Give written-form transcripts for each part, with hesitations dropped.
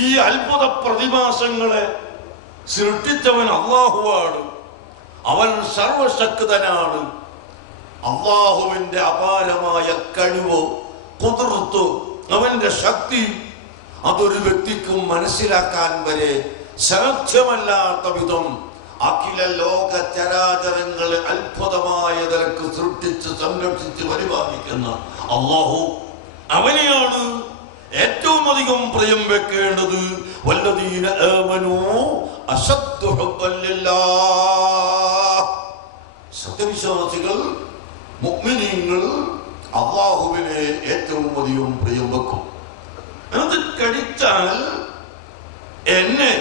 ഈ അത്ഭുത പ്രതിഭാസങ്ങളെ സൃഷ്ടിച്ചവൻ അല്ലാഹുവാണ്. അവൻ സർവശക്തനാണ്. അല്ലാഹുവിന്റെ അപാരമായ കഴിവ്, ഖുദ്റത്ത്, അവന്റെ ശക്തി അതൊരു വ്യക്തിക്കും മനസ്സിലാക്കാൻ വരെ സാധ്യമല്ലാത്ത വിധം അഖില ലോക ചരാചരങ്ങളെ അത്ഭുതമായ നിലക്ക് സൃഷ്ടിച്ച് സംരക്ഷിച്ച് പരിപാലിക്കുന്ന അല്ലാഹു, അവനെയാണ് ഏറ്റവും അധികം പ്രിയം വെക്കേണ്ടത്. വല്ലദീന ആമനൂ അശദ്ദു ഹുബ്ബൻ ലില്ലാഹ്. സത്യവിശ്വാസികൾ, മുഅ്മിനീങ്ങൾ അല്ലാഹുവിനെ ഏറ്റവും അധികം പ്രിയം വെക്കും. അത് കഴിച്ചാൽ എന്നെ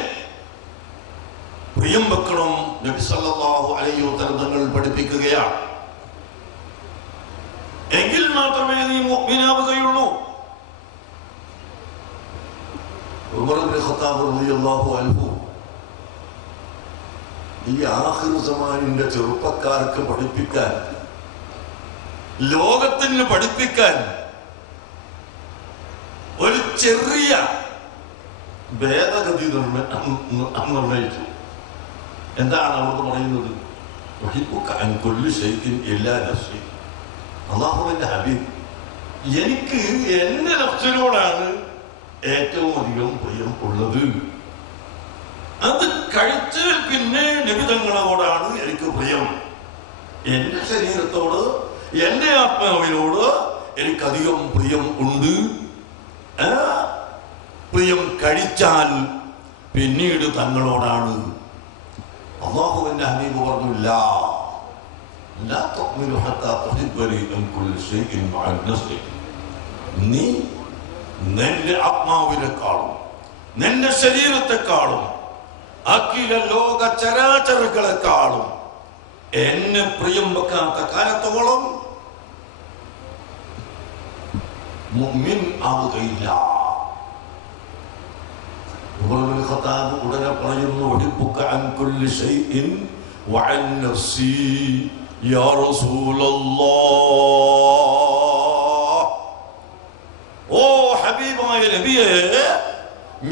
പ്രിയം വെക്കണം. നബി സല്ലല്ലാഹു അലൈഹി വസല്ലം തങ്ങൾ പഠിപ്പിക്കുകയാണ്. എങ്കിൽ മാത്രമേ നീ മുഅ്മിനാവുകയുള്ളൂ. ഉമർ ഇബ്നു ഖത്താബ് റളിയല്ലാഹു അൻഹു ഈ ആഖിർ സമാനിന്റെ ചെറുപ്പക്കാർക്ക് പഠിപ്പിക്കാൻ, ലോകത്തിന് പഠിപ്പിക്കാൻ ഒരു ചെറിയ ഭേദഗതി നിർണയിച്ചു. എന്താണ് അവർക്ക് പറയുന്നത്? അല്ലാഹുവിന്റെ ഹബീബ്, എനിക്ക് എന്റെ നഫ്സിനോടാണ് ഏറ്റവും അധികം പ്രിയം ഉള്ളത്. അത് കഴിച്ചാൽ പിന്നെ നബിതങ്ങളോടാണ് എനിക്ക് പ്രിയം. എന്റെ ശരീരത്തോട്, എന്റെ ആത്മാവിനോട് എനിക്കധികം പ്രിയം ഉണ്ട്. പ്രിയം കഴിച്ചാൽ പിന്നീട് തങ്ങളോടാണ്. അല്ലാഹുവിന്റെ ഹബീബ് പറഞ്ഞു, നീ നിന്റെ ആത്മാവിനെക്കാളും നിന്റെ ശരീരത്തെക്കാളും അഖില ലോക ചരാചരങ്ങളെക്കാളും എന്നെ പ്രിയം വെക്കാത്ത കാലത്തോളം മുഅ്മിൻ ആവുകയില്ല. ഉടനെ പറയുന്നു, ഓ ഹബീബായ നബിയെ,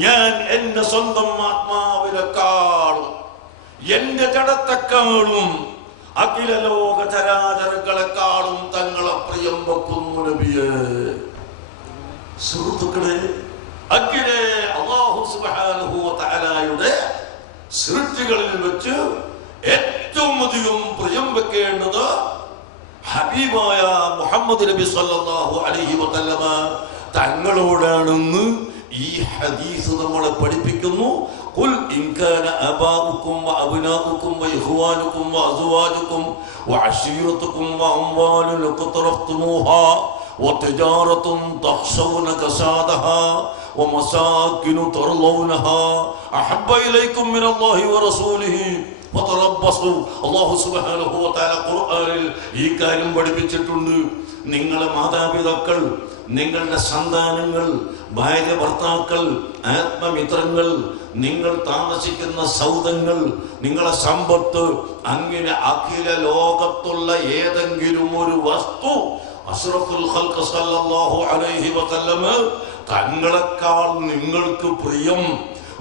ഞാൻ എന്റെ സ്വന്തം ആത്മാവിനെക്കാളും എന്റെ ജഡത്തെക്കാളും അഖില ലോക ചരാചരങ്ങളെക്കാളും തങ്ങളെ പ്രിയം വെക്കുന്നു നബിയെ. സുഹൃത്തുക്കളെ, അങ്ങനെ അല്ലാഹു സുബ്ഹാനഹു വ തആലയുടെ സൃഷ്ടികളിൽ വെച്ച് ഏറ്റവും അധികം പ്രിയം വെക്കേണ്ടത് ഹബീബായ മുഹമ്മദ് നബി സല്ലല്ലാഹു അലൈഹി വസല്ലമ തങ്ങളോടാണെന്ന് ഈ ഹദീസ് നമ്മളെ പഠിപ്പിക്കുന്നു. ഖുൽ ഇൻ കാന അബാഉകും വ അബ്നാഉകും വ ഇഖ്വാനുകും വ അസ്വാജുകും വ അശീറതുകും വ അംവാലുൻ ഖതറഫ്തുമൂഹാ وتجارة تخشون كسادها ومساكن ترضونها أحب إليكم من الله ورسوله فتربصوا. അല്ലാഹു സുബ്ഹാനഹു വ തആല ഖുർആനിൽ ഈ കാര്യം പഠിപ്പിച്ചിട്ടുണ്ട്. നിങ്ങളുടെ മാതാപിതാക്കൾ, നിങ്ങളുടെ സന്താനങ്ങൾ, ഭാര്യ ഭർത്താക്കൾ, ആത്മമിത്രങ്ങൾ, നിങ്ങൾ താമസിക്കുന്ന സൗധങ്ങൾ, നിങ്ങളുടെ സമ്പത്ത്, അങ്ങനെ അഖില ലോകത്തുള്ള ഏതെങ്കിലും ഒരു വസ്തു അഷ്റഫുൽ ഖൽഖ് സല്ലല്ലാഹു അലൈഹി വസല്ലം തങ്ങളെക്കാൾ നിങ്ങൾക്ക് പ്രിയം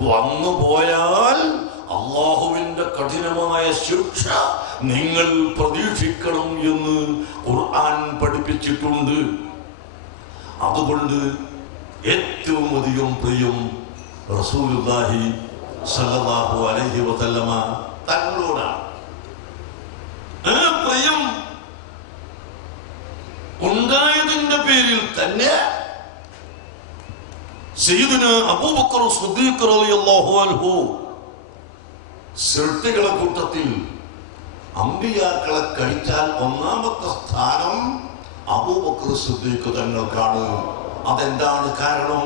വന്നു പോയാൽ അല്ലാഹുവിന്റെ കഠിനമായ ശിക്ഷ നിങ്ങൾ പ്രതീക്ഷിക്കണം എന്ന് ഖുർആൻ പഠിപ്പിച്ചിട്ടുണ്ട്. അതുകൊണ്ട് ഏറ്റവും അധികം പ്രിയം റസൂലുള്ളാഹി സല്ലല്ലാഹു അലൈഹി വസല്ലമ തങ്ങളോടാണ്. ആ പ്രിയം ഉണ്ടായതിന്റെ പേരിൽ തന്നെ സയ്യിദുന അബൂബക്കർ സിദ്ദീഖ് റളിയല്ലാഹു അൻഹു സൃഷ്ടികളുടെ കൂട്ടത്തിൽ അമ്പിയാക്കളെ കഴിച്ചാൽ ഒന്നാമത്തെ സ്ഥാനം അബൂബക്കർ സിദ്ദീഖ് തങ്ങൾക്കാണ്. അതെന്താണ് കാരണം?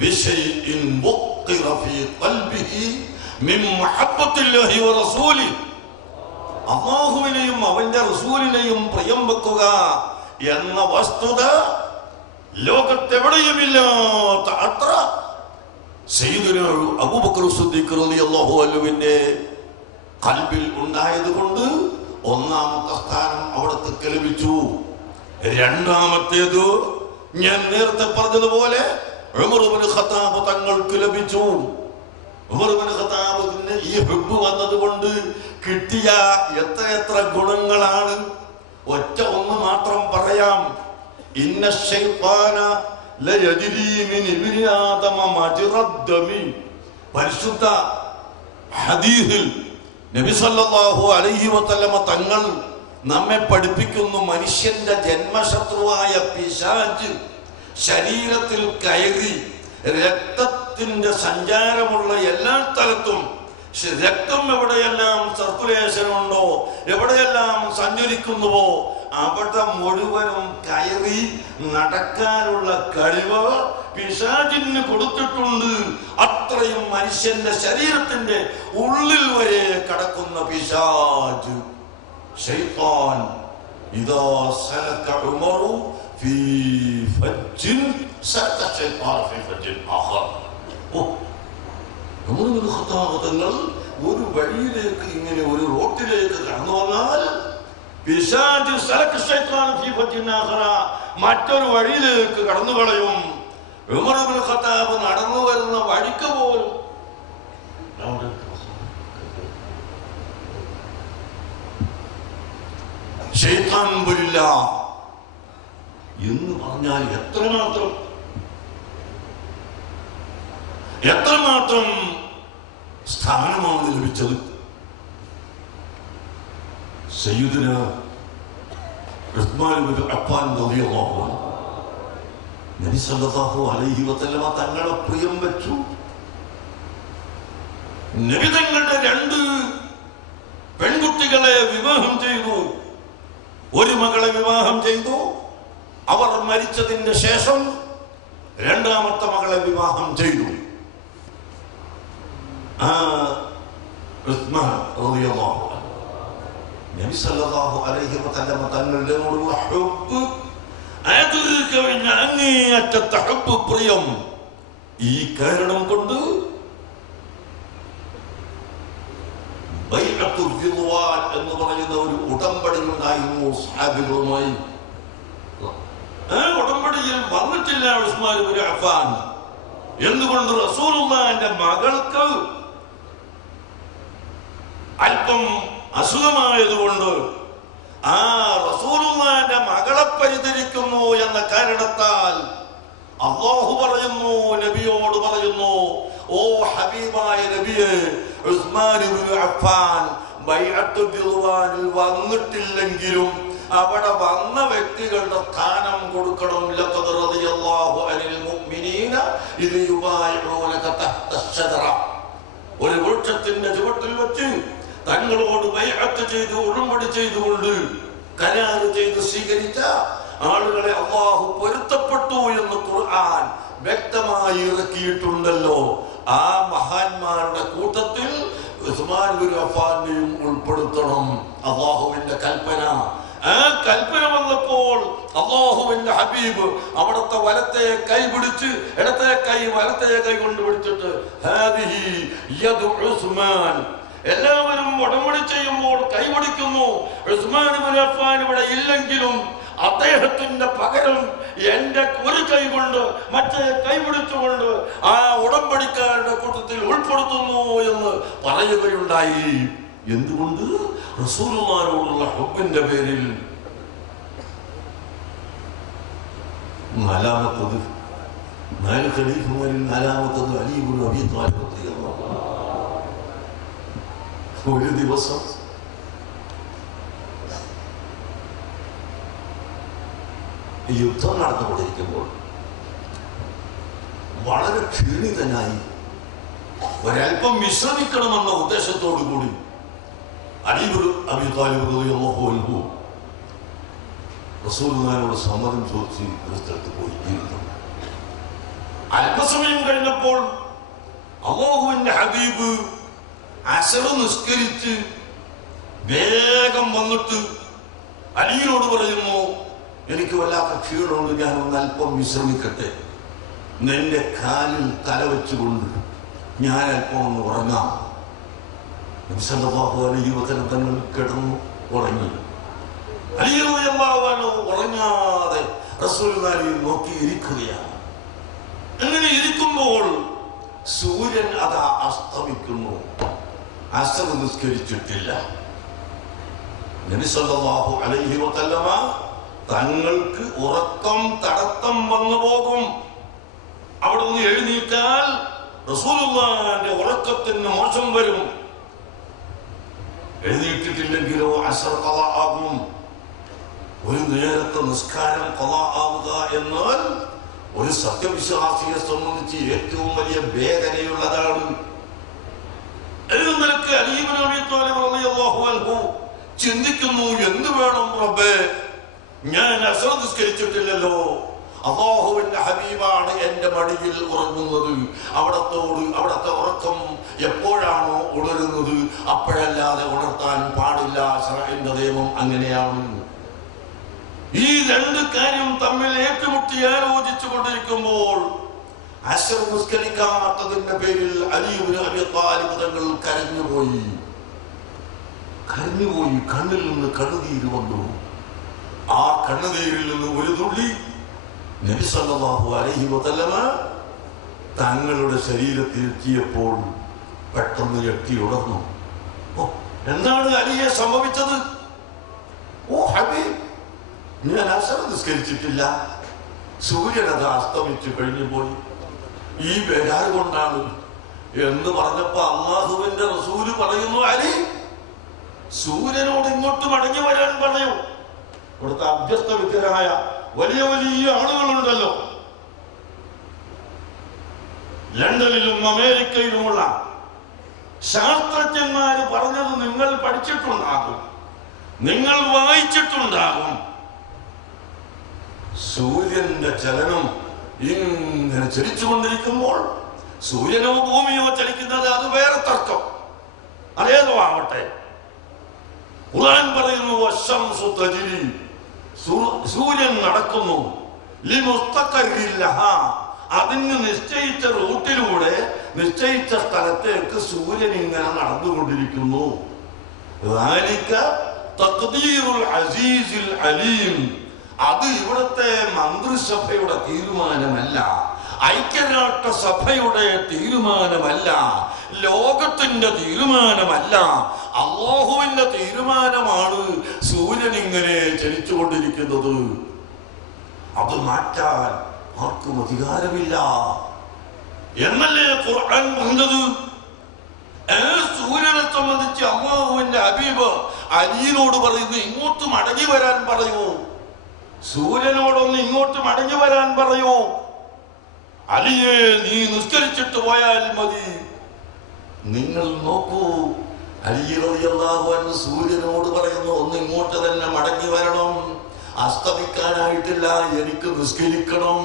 ബിശൈഇൻ വഖിറ ഫീ ഖൽബിഹി മിൻ മുഹബ്ബത്തില്ലാഹി വ റസൂലിഹി, അല്ലാഹുവിനെയും അവന്റെ റസൂലിനെയും പ്രിയം വെക്കുക എന്ന വസ്തുത ലോകത്തെവിടെയുമില്ലാത്ത അത്ര സയ്യിദുന അബൂബക്കർ സിദ്ദീഖ് റളിയല്ലാഹു അൻഹുവിന്റെ ഖൽബിൽ ഉണ്ടായതുകൊണ്ട് ഒന്നാമത്തെ സ്ഥാനം അവിടത്തേക്ക് ലഭിച്ചു. രണ്ടാമത്തേത് ഞാൻ നേരത്തെ പറഞ്ഞതുപോലെ ഉമർ ഇബ്നു ഖത്താബ് തങ്ങൾക്ക് ലഭിച്ചു. ഉമർ ഇബ്നു ഖത്താബിന് ഈ ഹുബ്ബ് വന്നതുകൊണ്ട് കിട്ടിയ എത്ര ഗുണങ്ങളാണ്. ഒറ്റ ഒന്ന് മാത്രം പറയാം. ഇന്ന ശൈത്താന ലയജ്രി മിൻ ഇബ്നി ആദമ മജ്റദ്ദമി. പരിശുദ്ധ ഹദീസിൽ നബി സല്ലല്ലാഹു അലൈഹി വസല്ലമ തങ്ങൾ നമ്മെ പഠിപ്പിക്കുന്നു, മനുഷ്യന്റെ ജന്മശത്രുവായ പിശാച് ശരീരത്തിൽ കയറി രക്തത്തിന്റെ സഞ്ചാരമുള്ള എല്ലാ സ്ഥലത്തും, രക്തം എവിടെയെല്ലാം സർക്കുലേഷൻ ഉണ്ടോ, എവിടെയെല്ലാം സഞ്ചരിക്കുന്നുവോ അവിടെ മുഴുവനും കയറി നടക്കാനുള്ള കഴിവ് പിശാചിന് കൊടുത്തിട്ടുണ്ട്. അത്രയും മനുഷ്യന്റെ ശരീരത്തിന്റെ ഉള്ളിൽ വരെ കടക്കുന്ന പിശാച് ശൈത്താൻ. ഇദാ സലക ഉമറു ഫീ ഫജ്ജിൻ സലക ശൈത്താൻ ഫീ ഫജ്ജിൻ ആഖർ. ഉമർ ഇബ്നു ഖത്താബ് തങ്ങൾ ഒരു വഴിയിലേക്ക്, ഇങ്ങനെ ഒരു റോട്ടിലേക്ക് കടന്നു വന്നാൽ പിശാച് സലക ശൈത്താൻ ഫീ ഫജ്ജിൻ ആഖർ, മറ്റൊരു വഴിയിലേക്ക് കടന്നു കളയും. ഉമർ ഇബ്നു ഖത്താബ് നടന്നു വരുന്ന വഴിക്ക് പോലും ശൈത്താൻ വരില്ല എന്ന് പറഞ്ഞാൽ എത്രമാത്രം സ്ഥാനമാണ് ലഭിച്ചത്. സയ്യിദുനാ ഉസ്മാൻ ഇബ്നു അഫ്ഫാൻ റളിയല്ലാഹു അൻഹു നബി സല്ലല്ലാഹു അലൈഹി വസല്ലമ തങ്ങളെ പ്രിയം വെച്ചു. നബി തങ്ങളുടെ 2 പെൺകുട്ടികളെ വിവാഹം ചെയ്തു. ഒരു മകളെ വിവാഹം ചെയ്തു. അവർ മരിച്ചതിന്റെ ശേഷം 2ാമത്തെ മകളെ വിവാഹം ചെയ്തു. ഉസ്മാൻ റളിയല്ലാഹു അൻഹു നബി സല്ലല്ലാഹു അലൈഹി വസല്ലമ തങ്ങളുടെ ഹുബ്ബ്, അതിൽ കവിഞ്ഞ അങ്ങേയറ്റത്തെ ഹുബ്ബ്, പ്രിയം. ഈ കാരണം കൊണ്ട് ബൈഅത്തുൽ റിദ്വാൻ എന്ന് പറയുന്ന ഒരു ഉടമ്പടി ഉണ്ടായിരുന്നു സ്വഹാബികളുമായി. ആ ഉടമ്പടിയിൽ വന്നിട്ടില്ല ഉസ്മാൻ ഇബ്നു അഫ്ഫാൻ. എന്തുകൊണ്ട്? റസൂലുള്ളാഹിന്റെ മകൾക്ക് അല്പം അസുഖമായതുകൊണ്ട് ആ റസൂലുള്ളാഹിന്റെ മകളെ പരിചരിക്കുന്നു എന്ന കാരണത്താൽ അല്ലാഹു പറയുന്നു, നബിയോട് പറയുന്നു, ഓ ഹബീബായ നബിയെ, ഉസ്മാൻ ഇബ്നു അഫ്ഫാൻ ബൈഅത്തുൽ റിദ്വാനിൽ വന്നിട്ടില്ലെങ്കിലും അവിടെ വന്ന വ്യക്തികളുടെ സ്ഥാനം കൊടുക്കണം. ലഖദ് റളിയല്ലാഹു അനിൽ മുഅ്മിനീന ഇദ് യുബായിഊനക തഹ്ത അശ്ശജറ. ഒരു വൃക്ഷത്തിന്റെ ചുവട്ടിൽ വെച്ച് തങ്ങളോട് ബൈഅത്ത് ചെയ്ത് ഉടമ്പടി ചെയ്തുകൊണ്ട് കരാർ ചെയ്ത് സ്വീകരിച്ച ആളുകളെ അല്ലാഹു പൊരുത്തപ്പെട്ടു എന്ന് ഖുർആൻ വ്യക്തമായി ഇറക്കിയിട്ടുണ്ടല്ലോ. ആ മഹാന്മാരുടെ കൂട്ടത്തിൽ ഉസ്മാൻ ഇബ്നു അഫ്ഫാനെയും ഉൾപ്പെടുത്തണം. അല്ലാഹുവിന്റെ കൽപ്പന. ആ കൽപ്പന വന്നപ്പോൾ അല്ലാഹുവിന്റെ ഹബീബ് അവിടുത്തെ വലത്തെ കൈ പിടിച്ച്, ഇടത്തെ കൈ വലത്തെ കൈ കൊണ്ട് പിടിച്ചിട്ട് ഹാദിഹി യദു ഉസ്മാൻ. എല്ലാവരും ഉടമ്പടി ചെയ്യുമ്പോൾ കൈപിടിക്കുന്നു. ഉസ്മാൻ ഇബ്നു അഫ്ഫാൻ ഇവിടെ ഇല്ലെങ്കിലും അദ്ദേഹത്തിന്റെ പകരം എന്റെ ഒരു കൈ കൊണ്ട് മറ്റേ കൈ പിടിച്ചുകൊണ്ട് ആ ഉടമ്പടിക്കാരുടെ കൂട്ടത്തിൽ ഉൾപ്പെടുത്തുന്നു എന്ന് പറയുകയുണ്ടായി. എന്തുകൊണ്ട്? റസൂലുള്ളാഹിയോടുള്ള ഹുബ്ബിന്റെ പേരിൽ. 4ാമത്തത്, 4 ഖലീഫമാരിൽ 4ാമത്തത് അലി ഇബ്നു അബീ ത്വാലിബ് റളിയല്ലാഹു അൻഹു. ഒരു ദിവസം യുദ്ധം നടന്നുകൊണ്ടിരിക്കുമ്പോൾ വളരെ ക്ഷീണിതനായി ഒരൽപ്പം വിശ്രമിക്കണമെന്ന ഉദ്ദേശത്തോടു കൂടി അലി ഇബ്നു അബീ ത്വാലിബ് റളിയല്ലാഹു അൻഹു റസൂലുള്ളാഹിയോട് സമ്മതം ചോദിച്ച് ഒരു സ്ഥലത്ത് പോയി ഇരുന്നു. അല്പസമയം കഴിഞ്ഞപ്പോൾ അല്ലാഹുവിന്റെ ഹബീബ് അസർ നിസ്കരിച്ച് വേഗം വന്നിട്ട് അലിയോട് പറയുന്നു, എനിക്ക് വല്ലാത്ത ക്ഷീണമുണ്ട്, ഞാനൊന്ന് അല്പം വിശ്രമിക്കട്ടെ. നിന്റെ കാലിൽ തല വെച്ചുകൊണ്ട് ഞാൻ അല്പം ഒന്ന് ഉറങ്ങാം. നബി സല്ലല്ലാഹു അലൈഹി വസല്ലം തങ്ങൾ കിടന്നു ഉറങ്ങി. അലി റളിയല്ലാഹു അൻഹു ഉറങ്ങാതെ റസൂലുള്ളാഹിയെ നോക്കിയിരിക്കുകയാണ്. അങ്ങനെ ഇരിക്കുമ്പോൾ സൂര്യൻ അതാ അസ്തമിക്കുന്നു. അസ്ർ നിസ്കരിച്ചിട്ടില്ല. നബി സല്ലല്ലാഹു അലൈഹി വസല്ലമ തങ്ങൾക്ക് ഉറക്കം തടസ്സം വന്നു പോകും. അവിടെ നിന്ന് എഴുന്നേറ്റാൽ റസൂലുള്ളാഹിന്റെ ഉറക്കത്തിന് മോശം വരും. എഴുന്നേറ്റിട്ടില്ലെങ്കിലോ അസ്ർ ഖളാ ആകും. ഒരു നേരത്തെ നിസ്കാരം ഖളാ ആവുക എന്നാൽ ഒരു സത്യവിശ്വാസിയെ സംബന്ധിച്ച് ഏറ്റവും വലിയ വേദനയുള്ളതാണ്. എഴുന്നേൽക്ക് അലി ഇബ്നു അബീ ത്വാലിബ് റളിയല്ലാഹു അൻഹു ചിന്തിക്കുന്നു, എന്ത് വേണം റബ്ബേ, ഞാൻ അസ്ർ നിസ്കരിച്ചിട്ടില്ലല്ലോ. അല്ലാഹുവിന്റെ ഹബീബാണ് എന്റെ മടിയിൽ ഉറങ്ങുന്നത്. അവിടത്തെ ഉറക്കം എപ്പോഴാണോ ഉണരുന്നത് അപ്പോഴല്ലാതെ ഉണർത്താൻ പാടില്ല. ശറഈന്റെ നിയമം അങ്ങനെയാണ്. ഈ രണ്ട് കാര്യം തമ്മിൽ ഏറ്റുമുട്ടി ആലോചിച്ചു കൊണ്ടിരിക്കുമ്പോൾ അസ്ർ നിസ്കരിക്കാത്തതിന്റെ പേരിൽ അലി ഇബ്നു അബീ ത്വാലിബ് തങ്ങൾ കരഞ്ഞുപോയി. കണ്ണിൽ നിന്ന് കണ്ണുനീര് വന്നു. ആ കണ്ണുനീരിൽ നിന്ന് ഒരു തുള്ളി നബി സല്ലല്ലാഹു അലൈഹി വസല്ലമ തങ്ങളുടെ ശരീരത്തിൽ എത്തിയപ്പോൾ പെട്ടെന്ന് ഞെട്ടി ഉണർന്നു. എന്താണ് അലിയെ സംഭവിച്ചത്? ഓ ഹബീബ്, ഞാൻ അസ്ർ നിസ്കരിച്ചിട്ടില്ല. സൂര്യനത് അസ്തമിച്ചു കഴിഞ്ഞു പോയി. ഈ ബേജാറ് കൊണ്ടാണ് എന്ന് പറഞ്ഞപ്പോ അല്ലാഹുവിന്റെ റസൂല് പറയുന്നു, അലി സൂര്യനോട് ഇങ്ങോട്ട് മടങ്ങി വരാൻ പറയൂ. ഇവിടുത്തെ അഭ്യസ്ത വിദ്യരായ വലിയ വലിയ ആളുകളുണ്ടല്ലോ, ലണ്ടനിലും അമേരിക്കയിലുമുള്ള ശാസ്ത്രജ്ഞന്മാര് പറഞ്ഞത് നിങ്ങൾ പഠിച്ചിട്ടുണ്ടാകും, നിങ്ങൾ വായിച്ചിട്ടുണ്ടാകും. സൂര്യന്റെ ചലനം ഇങ്ങനെ ചലിച്ചുകൊണ്ടിരിക്കുമ്പോൾ സൂര്യനോ ഭൂമിയോ ചലിക്കുന്നത് അത് വേറെ തർക്കം, അതേതോ ആവട്ടെ. ഖുർആൻ പറയുന്നു, വശംസു തജ്രി, സൂര്യൻ നടക്കുന്നു, ലിമുസ്തഖറിൻ ലഹാ, അതിന് നിശ്ചയിച്ച റൂട്ടിലൂടെ നിശ്ചയിച്ച സ്ഥലത്തേക്ക് സൂര്യൻ ഇങ്ങനെ നടന്നുകൊണ്ടിരിക്കുന്നു. ദാലിക തഖ്ദീറുൽ അസീസിൽ അലീം, അത് ഇവിടുത്തെ മന്ത്രിസഭയുടെ തീരുമാനമല്ല, ഐക്യരാഷ്ട്രസഭയുടെ തീരുമാനമല്ല, ലോകത്തിന്റെ തീരുമാനമല്ല, അല്ലാഹുവിന്റെ തീരുമാനമാണ് സൂര്യൻ ഇങ്ങനെ ചലിച്ചുകൊണ്ടിരിക്കുന്നത്. അത് മാറ്റാൻ ആർക്കും അധികാരമില്ല എന്നല്ലേ ഖുർആൻ പറഞ്ഞത്. സൂര്യനെ സംബന്ധിച്ച് അല്ലാഹുവിന്റെ ഹബീബ് അലിയോട് പറയുന്നു, ഇങ്ങോട്ട് മടങ്ങി വരാൻ പറയൂ. സൂര്യനോടൊന്ന് ഇങ്ങോട്ട് മടങ്ങി വരാൻ പറയൂ. അലിയെ, നീ നിസ്കരിച്ചിട്ട് പോയാൽ മതി. നിങ്ങൾ നോക്കൂ, അലി റളിയല്ലാഹു അൻഹു സൂര്യനോട് പറയുന്നു, ഒന്ന് ഇങ്ങോട്ട് തന്നെ മടങ്ങി വരണം, അസ്തമിക്കാനായിട്ടില്ല, എനിക്ക് നിസ്കരിക്കണം.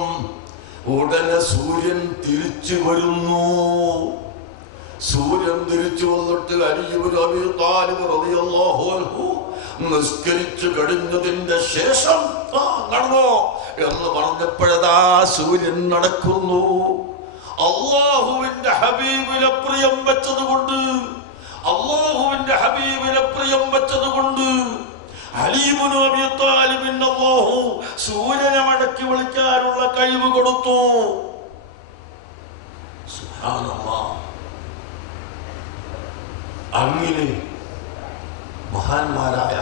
ഉടനെ സൂര്യൻ തിരിച്ചു വരുന്നു. സൂര്യൻ തിരിച്ചു വന്നിട്ട് അലി ഇബ്നു അബീ ത്വാലിബ് റളിയല്ലാഹു അൻഹു നിസ്കരിച്ചു കഴിഞ്ഞതിന്റെ ശേഷം നടന്നോ എന്ന് പറഞ്ഞപ്പോഴതാ സൂര്യൻ നടക്കുന്നു. അല്ലാഹുവിന്റെ ഹബീബിനെ പ്രിയം വെച്ചതുകൊണ്ട്, അല്ലാഹുവിന്റെ ഹബീബിനെ പ്രിയം വെച്ചതുകൊണ്ട് അലി ഇബ്നു അബീ ത്വാലിബിന് അല്ലാഹു സൂര്യനെ മടക്കി വിളിക്കാനുള്ള കഴിവ് കൊടുത്തു. സുബ്ഹാനല്ലാഹ്. അങ്ങനെ മഹാന്മാരായ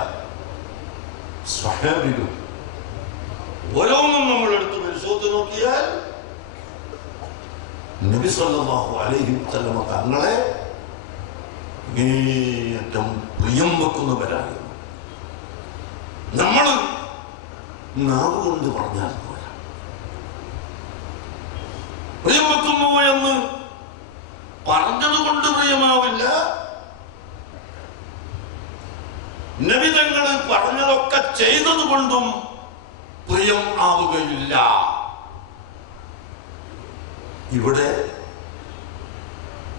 സ്വഹാബികൾ ഓരോന്നും നമ്മൾ എടുത്ത് പരിശോധിച്ച് നോക്കിയാൽ നബി സല്ലല്ലാഹു അലൈഹി വസല്ലം തങ്ങളെ ഏറ്റവും പ്രിയം വെക്കുന്നവരായിരുന്നു. നമ്മൾ നാവ് കൊണ്ട് പറഞ്ഞാൽ പോരാ, പ്രിയം വെക്കുന്നു എന്ന് പറഞ്ഞത് കൊണ്ട് പ്രിയമാവില്ല. നബി തങ്ങൾ പറഞ്ഞതൊക്കെ ചെയ്തത് കൊണ്ടും പ്രിയം ആവുകയില്ല. ഇവിടെ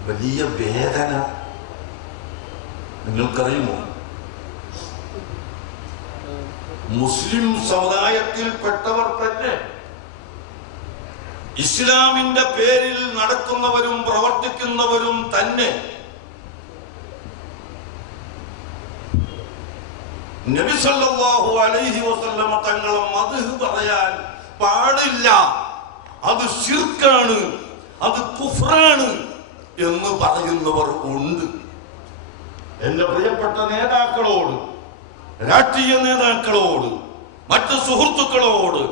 വലിയ വേദന നിങ്ങൾക്കറിയുമോ? മുസ്ലിം സമുദായത്തിൽപ്പെട്ടവർ തന്നെ ഇസ്ലാമിന്റെ പേരിൽ നടക്കുന്നവരും പ്രവർത്തിക്കുന്നവരും തന്നെ നബി സല്ലല്ലാഹു അലൈഹി വസല്ലം തങ്ങളെ മദ്ഹ് പറയാൻ പാടില്ല, അത് ശിർക്കാണ്, അത് കുഫ്റാണ് എന്ന് പറയുന്നവർ ഉണ്ട്. എന്റെ പ്രിയപ്പെട്ട നേതാക്കളോട്, രാഷ്ട്രീയ നേതാക്കളോട്, മറ്റു സുഹൃത്തുക്കളോട്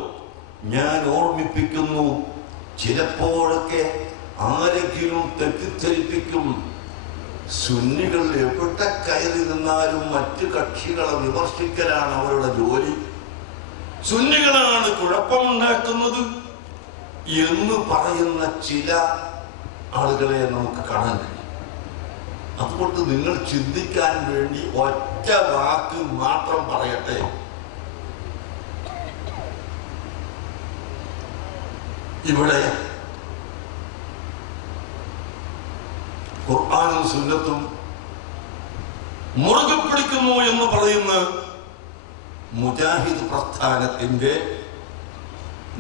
ഞാൻ ഓർമ്മിപ്പിക്കുന്നു, ചിലപ്പോഴൊക്കെ ആരെങ്കിലും തെറ്റിദ്ധരിപ്പിക്കും. സുന്നികൾ എവിടെ കയറി നിന്നാലും മറ്റു കക്ഷികളെ വിമർശിക്കലാണ് അവരുടെ ജോലി, സുന്നികളാണ് കുഴപ്പമുണ്ടാക്കുന്നത് എന്ന് പറയുന്ന ചില ആളുകളെ നമുക്ക് കാണാൻ കഴിയും. അതുകൊണ്ട് നിങ്ങൾ ചിന്തിക്കാൻ വേണ്ടി ഒറ്റ വാക്ക് മാത്രം പറയട്ടെ. ഇവിടെ ഖുർആനും സുന്നത്തും മുറുകെ പിടിക്കുന്നു എന്ന് പറയുന്ന മുജാഹിദ് പ്രസ്ഥാനത്തിന്റെ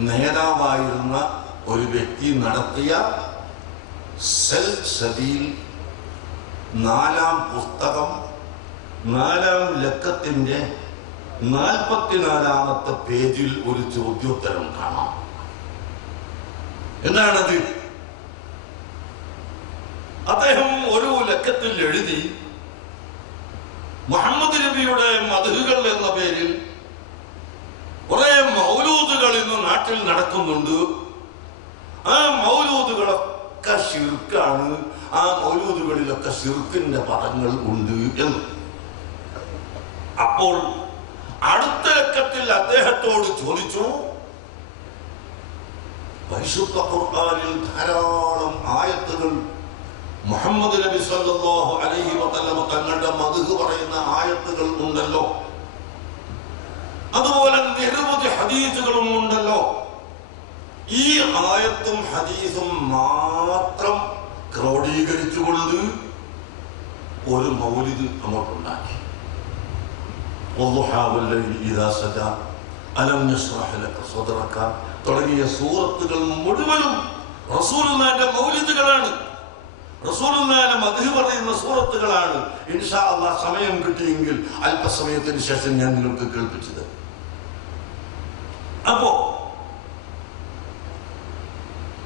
നേതാവായിരുന്ന ഒരു വ്യക്തി നടത്തിയ സൽ സബീൽ 4-ാം പുസ്തകം 4-ാം ലക്കത്തിന്റെ 44-ാമത്തെ പേജിൽ ഒരു ചോദ്യോത്തരം കാണാം. എന്താണത്? അദ്ദേഹം ഒരു ലക്കത്തിൽ എഴുതി, മുഹമ്മദ് നബിയുടെ മദ്ഹുകൾ എന്ന പേരിൽ കുറെ മൗലൂദുകൾ ഇന്ന് നാട്ടിൽ നടക്കുന്നുണ്ട്. ആ മൗലൂദുകളൊക്കെ ശിർക്കാണ്, ആ മൗലൂദുകളിലൊക്കെ ശിർക്കിന്റെ പദങ്ങൾ ഉണ്ട് എന്ന്. അപ്പോൾ അടുത്ത ലക്കത്തിൽ അദ്ദേഹത്തോട് ചോദിച്ചു, പരിശുദ്ധ ഖുർആനിൽ ധാരാളം ആയത്തുകൾ മുഹമ്മദ് നബി സല്ലല്ലാഹു അലൈഹി വസല്ലം തങ്ങളുടെ മദ്ഹ് പറയുന്ന ആയത്തുകൾ ഉണ്ടല്ലോ, അതുപോലെ നിരവധി ഹദീസുകളും ഉണ്ടല്ലോ. ഈ ആയത്തും ഹദീസും മാത്രം ക്രോഡീകരിച്ചുകൊണ്ട് ഒരു മൗലിദ് അങ്ങോട്ടുണ്ടാക്കി. തുടങ്ങിയ സൂറത്തുകൾ മുഴുവനും റസൂലുള്ളാഹിന്റെ മൗലിദുകളാണ്, റസൂലുള്ളാഹിന്റെ മദ്ഹ് പറയുന്ന സൂറത്തുകളാണ്. ഇൻഷാ അല്ലാഹ് സമയം കിട്ടിയെങ്കിൽ അല്പസമയത്തിന് ശേഷം ഞാൻ നിങ്ങൾക്ക് കേൾപ്പിച്ചത്. അപ്പോ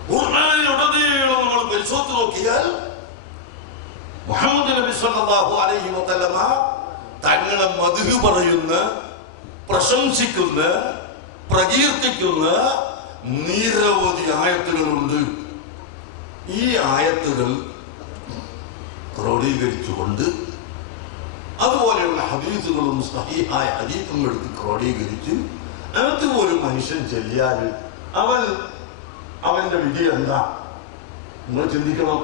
ഖുർആനിലുടനീളം നമ്മൾ പരിശോധിച്ച് നോക്കിയാൽ മുഹമ്മദ് നബി സല്ലല്ലാഹു അലൈഹി വസല്ലമ തങ്ങളെ മദ്ഹ് പറയുന്ന, പ്രശംസിക്കുന്ന, പ്രകീർത്തിക്കുന്ന നിരവധി ആയത്തുകളുണ്ട്. ഈ ആയത്തുകൾ ക്രോഡീകരിച്ചുകൊണ്ട് അതുപോലെയുള്ള ഹദീസുകളും സഹീഹായ ഹദീസും എടുത്ത് ക്രോഡീകരിച്ച് അത് ഒരു മനുഷ്യൻ ചെല്ലിയാൽ അവന്റെ വിധി എന്താ? നിങ്ങൾ ചിന്തിക്കണം.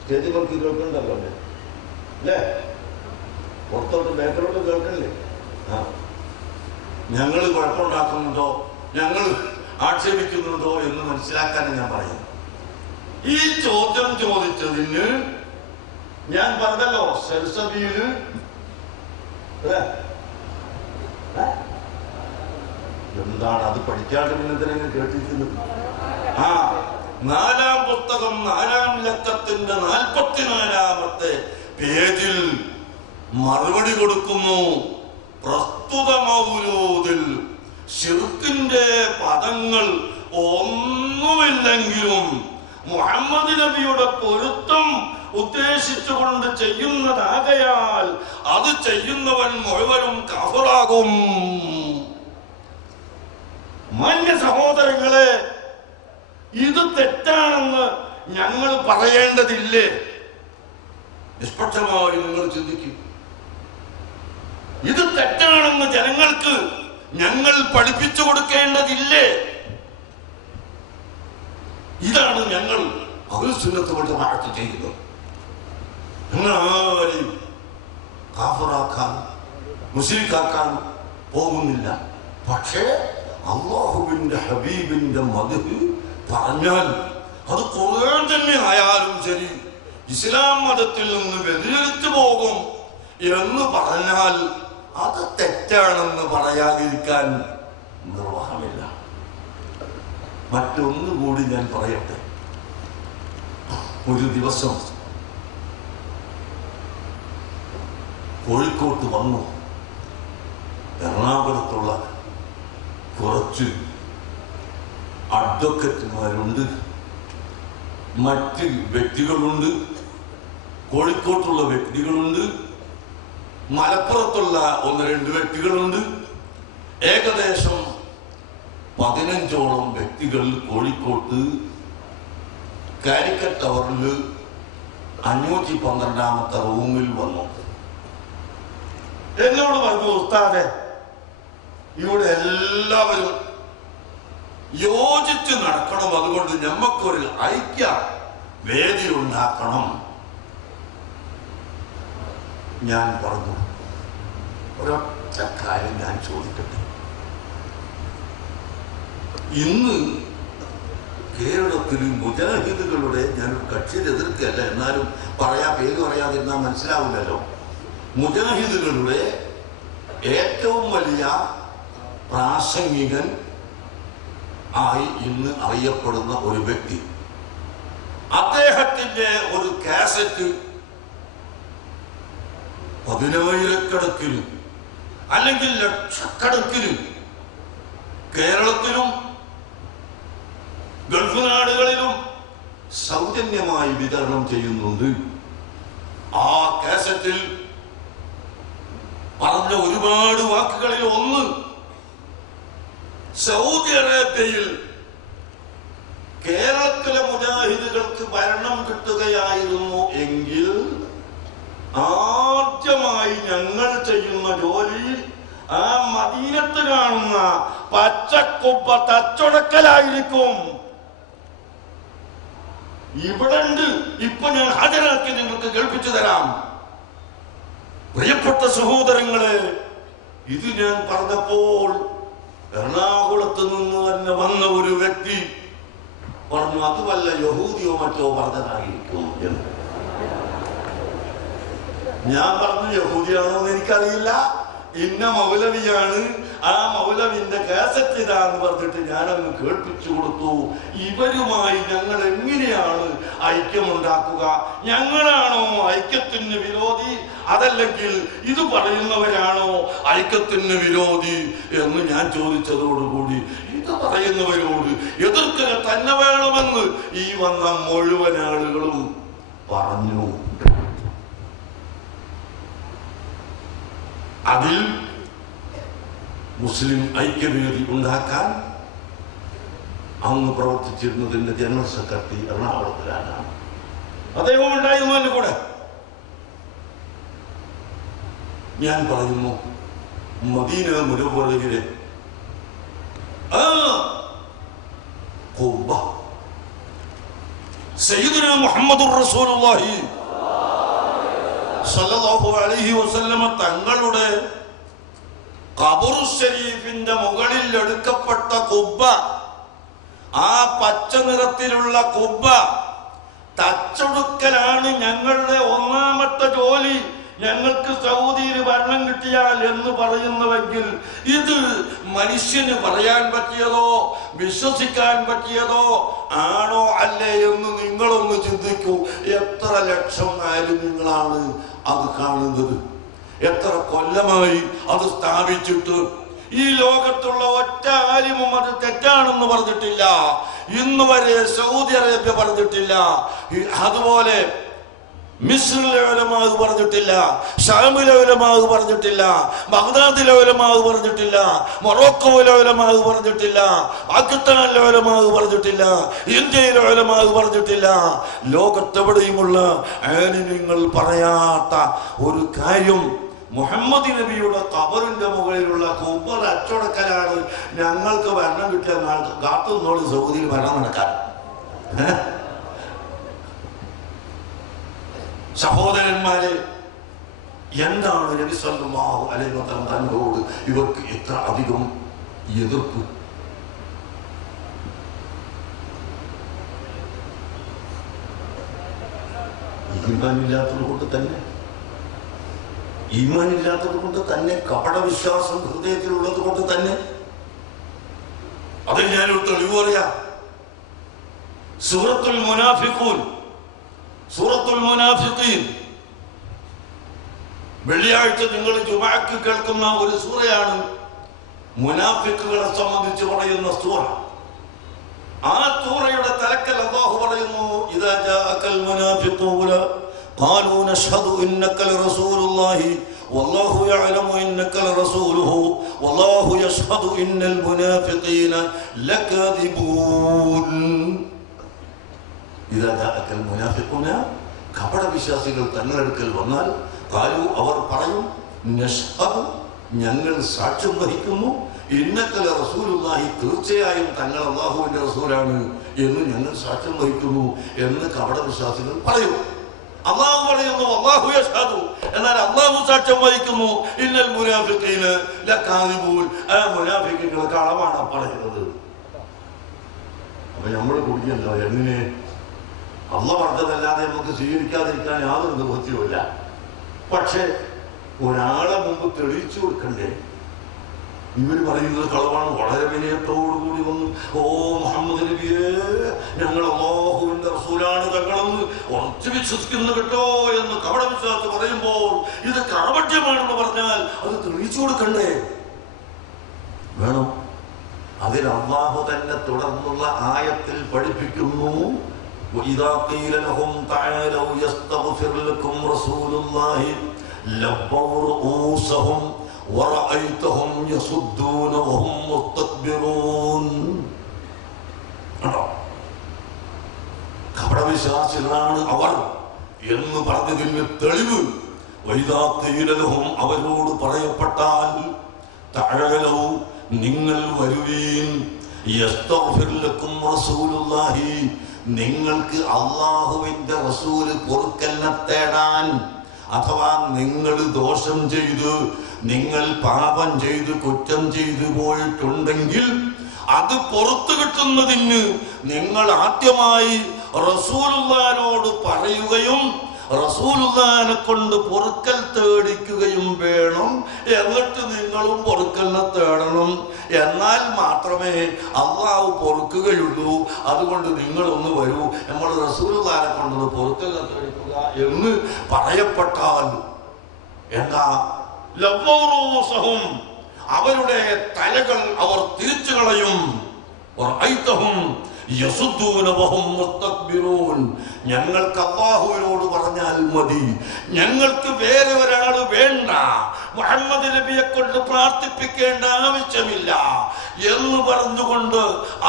സ്റ്റേജിൽ നമുക്ക് കേൾക്കണ്ടല്ലോ അല്ലേ? പുറത്തോട്ട് ബാക്കിലോട്ട് കേൾക്കണില്ലേ? ഞങ്ങൾ കുഴപ്പമുണ്ടാക്കുന്നുണ്ടോ, ഞങ്ങൾ ആക്ഷേപിക്കുന്നുണ്ടോ എന്ന് മനസ്സിലാക്കാനാണ് ഞാൻ പറയുന്നത്. ഈ ചോദ്യം ചോദിച്ചതിന് ഞാൻ പറഞ്ഞല്ലോ, സൽസബീല് എന്താണ് അത് പഠിക്കാണ്ട് പിന്നെ കേട്ടിരിക്കുന്നത്? 4-ാം പുസ്തകം 4-ാം ലക്കത്തിന്റെ 44-ാമത്തെ പേജിൽ മറുപടി കൊടുക്കുന്നു. പ്രസ്തുത മൗലൂദിൽ ശിർക്കിന്റെ പദങ്ങൾ ഒന്നുമില്ലെങ്കിലും മുഹമ്മദ് നബിയുടെ പൊരുത്തം ഉദ്ദേശിച്ചുകൊണ്ട് ചെയ്യുന്നതാകയാൽ അത് ചെയ്യുന്നവൻ മുഴുവനും കാഫിറാകും. മാന്യ സഹോദരങ്ങളെ, ഇത് തെറ്റാണെന്ന് ഞങ്ങൾ പറയേണ്ടതില്ലേ? നിഷ്പക്ഷമായി നിങ്ങൾ ചിന്തിക്കും. ഇത് തെറ്റാണെന്ന് ജനങ്ങൾക്ക് ഞങ്ങൾ പഠിപ്പിച്ചു കൊടുക്കേണ്ടതില്ലേ? ഇതാണ് ഞങ്ങൾ അഹ്ലുസുന്നത്ത് വൽ ജമാഅത്ത് ചെയ്യുന്നത്. ഞങ്ങൾ ആരെയും കാഫിറാക്കാൻ, മുശ്രിക്കാക്കാൻ പോകുന്നില്ല. പക്ഷേ അല്ലാഹുവിന്റെ ഹബീബിന്റെ മദ്ഹ് പറഞ്ഞാൽ അത് ഖുർആൻ തന്നെ ആയാലും ശരി, ഇസ്ലാം മതത്തിൽ നിന്ന് വ്യതിചലിച്ചു പോകും എന്ന് പറഞ്ഞാൽ അത് തെറ്റാണെന്ന് പറയാതിരിക്കാൻ നിർവാഹമില്ല. മറ്റൊന്നുകൂടി ഞാൻ പറയട്ടെ. ഒരു ദിവസം കോഴിക്കോട്ട് വന്നു എറണാകുളത്തുള്ള കുറച്ച് അഡ്വക്കറ്റുമാരുണ്ട്, മറ്റ് വ്യക്തികളുണ്ട്, കോഴിക്കോട്ടുള്ള വ്യക്തികളുണ്ട്, മലപ്പുറത്തുള്ള 1-2 വ്യക്തികളുണ്ട്. ഏകദേശം 15ഓളം വ്യക്തികൾ കോഴിക്കോട്ട് കാലിക്കറ്റ് ടവറിൽ 512ാമത്തെ റൂമിൽ വന്നു. എന്നോട് പറഞ്ഞു, ഉസ്താദെ, ഇവിടെ എല്ലാവരും യോജിച്ച് നടക്കണം, അതുകൊണ്ട് ഞമ്മക്കൊരു ഐക്യ വേദി ഉണ്ടാക്കണം. ഞാൻ പറഞ്ഞു, ഒരൊറ്റ കാര്യം ഞാൻ ചോദിക്കട്ടെ. ഇന്ന് കേരളത്തിൽ മുജാഹിദുകളുടെ, ഞാൻ കക്ഷിയിൽ എതിർക്കല്ല, എന്നാലും പേര് പറയാതിരുന്നാൽ മനസ്സിലാവില്ലല്ലോ, മുജാഹിദുകളുടെ ഏറ്റവും വലിയ പ്രാസംഗികൻ ആയി ഇന്ന് അറിയപ്പെടുന്ന ഒരു വ്യക്തി, അദ്ദേഹത്തിന്റെ ഒരു കാസറ്റ് 10,000-കണക്കിന് അല്ലെങ്കിൽ ലക്ഷക്കണക്കിന് കേരളത്തിലും ഗൾഫ് നാടുകളിലും സൗജന്യമായി വിതരണം ചെയ്യുന്നുണ്ട്. ആ കാസറ്റിൽ പറഞ്ഞ ഒരുപാട് വാക്കുകളിൽ ഒന്ന്, സൗദി അറേബ്യയിൽ കേരളത്തിലെ മുജാഹിദുകൾക്ക് ഭരണം കിട്ടുകയായിരുന്നു എങ്കിൽ ആദ്യമായി ഞങ്ങൾ ചെയ്യുന്ന ജോലി ആ മദീനത്ത് കാണുന്ന പച്ചക്കുപ്പ തച്ചൊടക്കലായിരിക്കും. ഇവിടെ ഉണ്ട്, ഇപ്പൊ ഞാൻ ഹാജരാക്കി നിങ്ങൾക്ക് കേൾപ്പിച്ചു തരാം. പ്രിയപ്പെട്ട സഹോദരങ്ങളെ, ഇത് ഞാൻ പറഞ്ഞപ്പോൾ എറണാകുളത്ത് നിന്ന് തന്നെ വന്ന ഒരു വ്യക്തി പറഞ്ഞു, അത് വല്ല യഹൂദിയോ മറ്റോ പറഞ്ഞതായിരിക്കും എന്ന്. ഞാൻ പറഞ്ഞു, യഹൂദിയാണോ എന്ന് എനിക്കറിയില്ല, ഇന്ന മൗലവിയാണ്, ആ മൗലവിന്റെ കാസറ്റ് ഇതാന്ന് പറഞ്ഞിട്ട് ഞാനങ്ങ് കേൾപ്പിച്ചു കൊടുത്തു. ഇവരുമായി ഞങ്ങൾ എങ്ങനെയാണ് ഐക്യമുണ്ടാക്കുക? ഞങ്ങളാണോ ഐക്യത്തിന് വിരോധി, അതല്ലെങ്കിൽ ഇത് പറയുന്നവരാണോ ഐക്യത്തിന് വിരോധി എന്ന് ഞാൻ ചോദിച്ചതോടുകൂടി ഇത് പറയുന്നവരോട് എതിർക്കുക തന്നെ വേണമെന്ന് ഈ വന്ന മുഴുവൻ ആളുകളും പറഞ്ഞു. അതിൽ മുസ്ലിം ഐക്യവേദി ഉണ്ടാക്കാൻ അന്ന് പ്രവർത്തിച്ചിരുന്നതിന്റെ ജനറൽ സെക്രട്ടറി എറണാകുളത്തിലാണ്. അദ്ദേഹം ഉണ്ടായിരുന്നു എന്റെ കൂടെ. ഞാൻ പറയുന്നു, മദീന മുനവ്വറയിലെ ആ ഖുബ്ബ സയ്യിദുനാ മുഹമ്മദുർ റസൂലുള്ളാഹി സല്ലല്ലാഹു അലൈഹി വസല്ലമ തങ്ങളുടെ ഖബറു ശരീഫിന്റെ മുകളിൽ എടുക്കപ്പെട്ട ഖുബ്ബ, ആ പച്ച നിറത്തിലുള്ള ഖുബ്ബ തച്ചൊടുക്കലാണ് ഞങ്ങളുടെ ഒന്നാമത്തെ ജോലി. ഞങ്ങൾക്ക് സൗദിയിൽ ഭരണം കിട്ടിയാൽ എന്ന് പറയുന്നുവെങ്കിൽ ഇത് മനുഷ്യന് പറയാൻ പറ്റിയതോ വിശ്വസിക്കാൻ പറ്റിയതോ ആണോ അല്ലേ എന്ന് നിങ്ങളൊന്ന് ചിന്തിക്കൂ. എത്ര ലക്ഷം നിങ്ങളാണ് അത് കാണുന്നത്? എത്ര കൊല്ലമായി അത് സ്ഥാപിച്ചിട്ട്? ഈ ലോകത്തുള്ള ഒറ്റ ആലിമും അത് തെറ്റാണെന്ന് പറഞ്ഞിട്ടില്ല. ഇന്ന് വരെ സൗദി അറേബ്യ പറഞ്ഞിട്ടില്ല. അതുപോലെ മിസ്രിലെ ഉലമാവ് പറഞ്ഞിട്ടില്ല, ഷാമിലെ ഉലമാവ് പറഞ്ഞിട്ടില്ല, ബഗ്ദാദിലെ ഉലമാവ് പറഞ്ഞിട്ടില്ല, മൊറോക്കോയിലെ ഉലമാവ് പറഞ്ഞിട്ടില്ല, പാകിസ്ഥാനിലെ ഉലമാവ് പറഞ്ഞിട്ടില്ല, ഇന്ത്യയിലെ ഉലമാവ് പറഞ്ഞിട്ടില്ല. ലോകത്തെവിടെയുമുള്ള ആലിമ്യങ്ങൾ പറയാത്ത ഒരു കാര്യം, മുഹമ്മദ് നബിയുടെ ഖബറിന്റെ മുകളിലുള്ള ഖുബ്ബ അച്ചടക്കലാണ് ഞങ്ങൾക്ക് ഭരണം കിട്ടിയ കാത്തുന്നോട് സൗദിയിൽ ഭരണം നടക്കാൻ. സഹോദരന്മാരെ, എന്താണ് നബി സല്ലല്ലാഹു അലൈഹി വസല്ലം തന്നോട് ഇവർക്ക് ഇത്ര അധികം എതിർപ്പ്? ഈമാനില്ലാത്തത് കൊണ്ട് തന്നെ കപട വിശ്വാസം ഹൃദയത്തിലുള്ളത് കൊണ്ട് തന്നെ. അതിൽ ഞാനൊരു തെളിവ് പറയാം. സൂറത്തുൽ മുനാഫിഖൂൻ, സൂറത്തുൽ മുനാഫിഖീൻ വെള്ളിയാഴ്ച നിങ്ങൾ ജുമുഅക്ക് കേൾക്കുന്ന ഒരു സൂറയാണ്. മുനാഫിക്കുകളെ സംബന്ധിച്ച് പറയുന്ന സൂറ. المنافقون قالوا نشهد إنك لرسول الله والله يعلم إنك لرسوله والله يشهد إن المنافقين لكاذبون إذا جاءك المنافقون കപട വിശ്വാസികൾ തങ്ങളെടുക്കൽ വന്നാൽ കാലു അവർ പറയും നഷ്ഹദു ഞങ്ങൾ സാക്ഷ്യം വഹിക്കുന്നു ഇന്നക റസൂലുള്ളാഹി തീർച്ചയായും തങ്ങൾ അല്ലാഹുവിന്റെ റസൂലാണ് എന്ന് ഞങ്ങൾ സാക്ഷ്യം വഹിക്കുന്നു എന്ന് കപട വിശ്വാസികൾ പറയും. അല്ലാഹു പറയുന്നു അല്ലാഹു യഷ്ഹദു, എന്നാൽ അല്ലാഹു സാക്ഷ്യം വഹിക്കുന്നു ഇന്നൽ മുനാഫിഖീന ലകാദിബൂൻ, ആ മുനാഫിഖുകൾ കളവാണ് പറയുന്നത്. അപ്പൊ നമ്മൾ കുടിക്കല്ലോ എങ്ങനെ അല്ലാഹു പറഞ്ഞതല്ലാതെ നമുക്ക് സ്വീകരിക്കാതിരിക്കാൻ യാതൊരു നിവൃത്തിയുമില്ല. പക്ഷെ ഒരാളെ മുമ്പ് തെളിയിച്ചു കൊടുക്കണ്ടേ? ഇവർ പറയുന്നത് കളവാണ്. വളരെ വിനയത്തോടുകൂടി വന്നു ഓ മുഹമ്മദ് നബിയേ ഞങ്ങൾ അല്ലാഹുവിന്റെ റസൂലാണ് തങ്ങളെന്ന് ഉറച്ചു വിശ്വസിക്കുന്നു കേട്ടോ എന്ന് കപട വിശ്വാസി പറയുമ്പോൾ ഇത് കാപട്യമാണെന്ന് പറഞ്ഞാൽ അത് തെളിയിച്ചു കൊടുക്കണ്ടേ? വേണം. അതിൽ അല്ലാഹു തന്നെ തുടർന്നുള്ള ആയത്തിൽ പഠിപ്പിക്കുന്നു وَإِذَا قِيلَ لَهُمْ تَعَالَوْا يَسْتَغْفِرْ لَكُمْ رَسُولُ اللَّهِ لَوَّوْا رُءُوسَهُمْ وَرَأَيْتَهُمْ يَصُدُّونَ وَهُمْ مُسْتَكْبِرُونَ. കപടവിശ്വാസികളാണ് അവർ എന്ന് പറഞ്ഞതിന് തെളിവ് വൈദാ ഖീല ലഹും അവരോട് പറയപ്പെട്ടാൽ തഅലൗ നിങ്ങൾ വരുവീൻ യസ്തഗ്ഫിർ ലക്കും റസൂലുള്ളാഹി നിങ്ങൾക്ക് അല്ലാഹുവിന്റെ റസൂല് പൊറുക്കലിനെ തേടാൻ, അഥവാ നിങ്ങൾ ദോഷം ചെയ്ത് നിങ്ങൾ പാപം ചെയ്ത് കുറ്റം ചെയ്തു പോയിട്ടുണ്ടെങ്കിൽ അത് പുറത്തു കിട്ടുന്നതിന് നിങ്ങൾ ആദ്യമായി റസൂലുള്ളാഹിനോട് പറയുകയും റസൂലുള്ളാഹിനെ കൊണ്ട് പൊറുക്കൽ തേടിക്കുകയും വേണം. എന്നിട്ട് നിങ്ങളും പൊറുക്കലിനെ തേടണം. എന്നാൽ മാത്രമേ അള്ളാഹു പൊറുക്കുകയുള്ളൂ. അതുകൊണ്ട് നിങ്ങളൊന്ന് വരൂ, നമ്മൾ റസൂലുള്ളാഹിനെ കൊണ്ട് പൊറുക്കലിനെ തേടിക്കുക എന്ന് പറയപ്പെട്ടാൽ എന്താ ലവ്വറൂസഹും അവരുടെ തലകൾ അവർ തിരിച്ചു കളയും. ഞങ്ങൾക്ക് അല്ലാഹുവിനോട് പറഞ്ഞാൽ മതി, ഞങ്ങൾക്ക് വേറെ ഒരാൾ വേണ്ട, മുഹമ്മദ് നബിയെ കൊണ്ട് പ്രാർത്ഥിപ്പിക്കേണ്ട ആവശ്യമില്ല എന്ന് പറഞ്ഞുകൊണ്ട്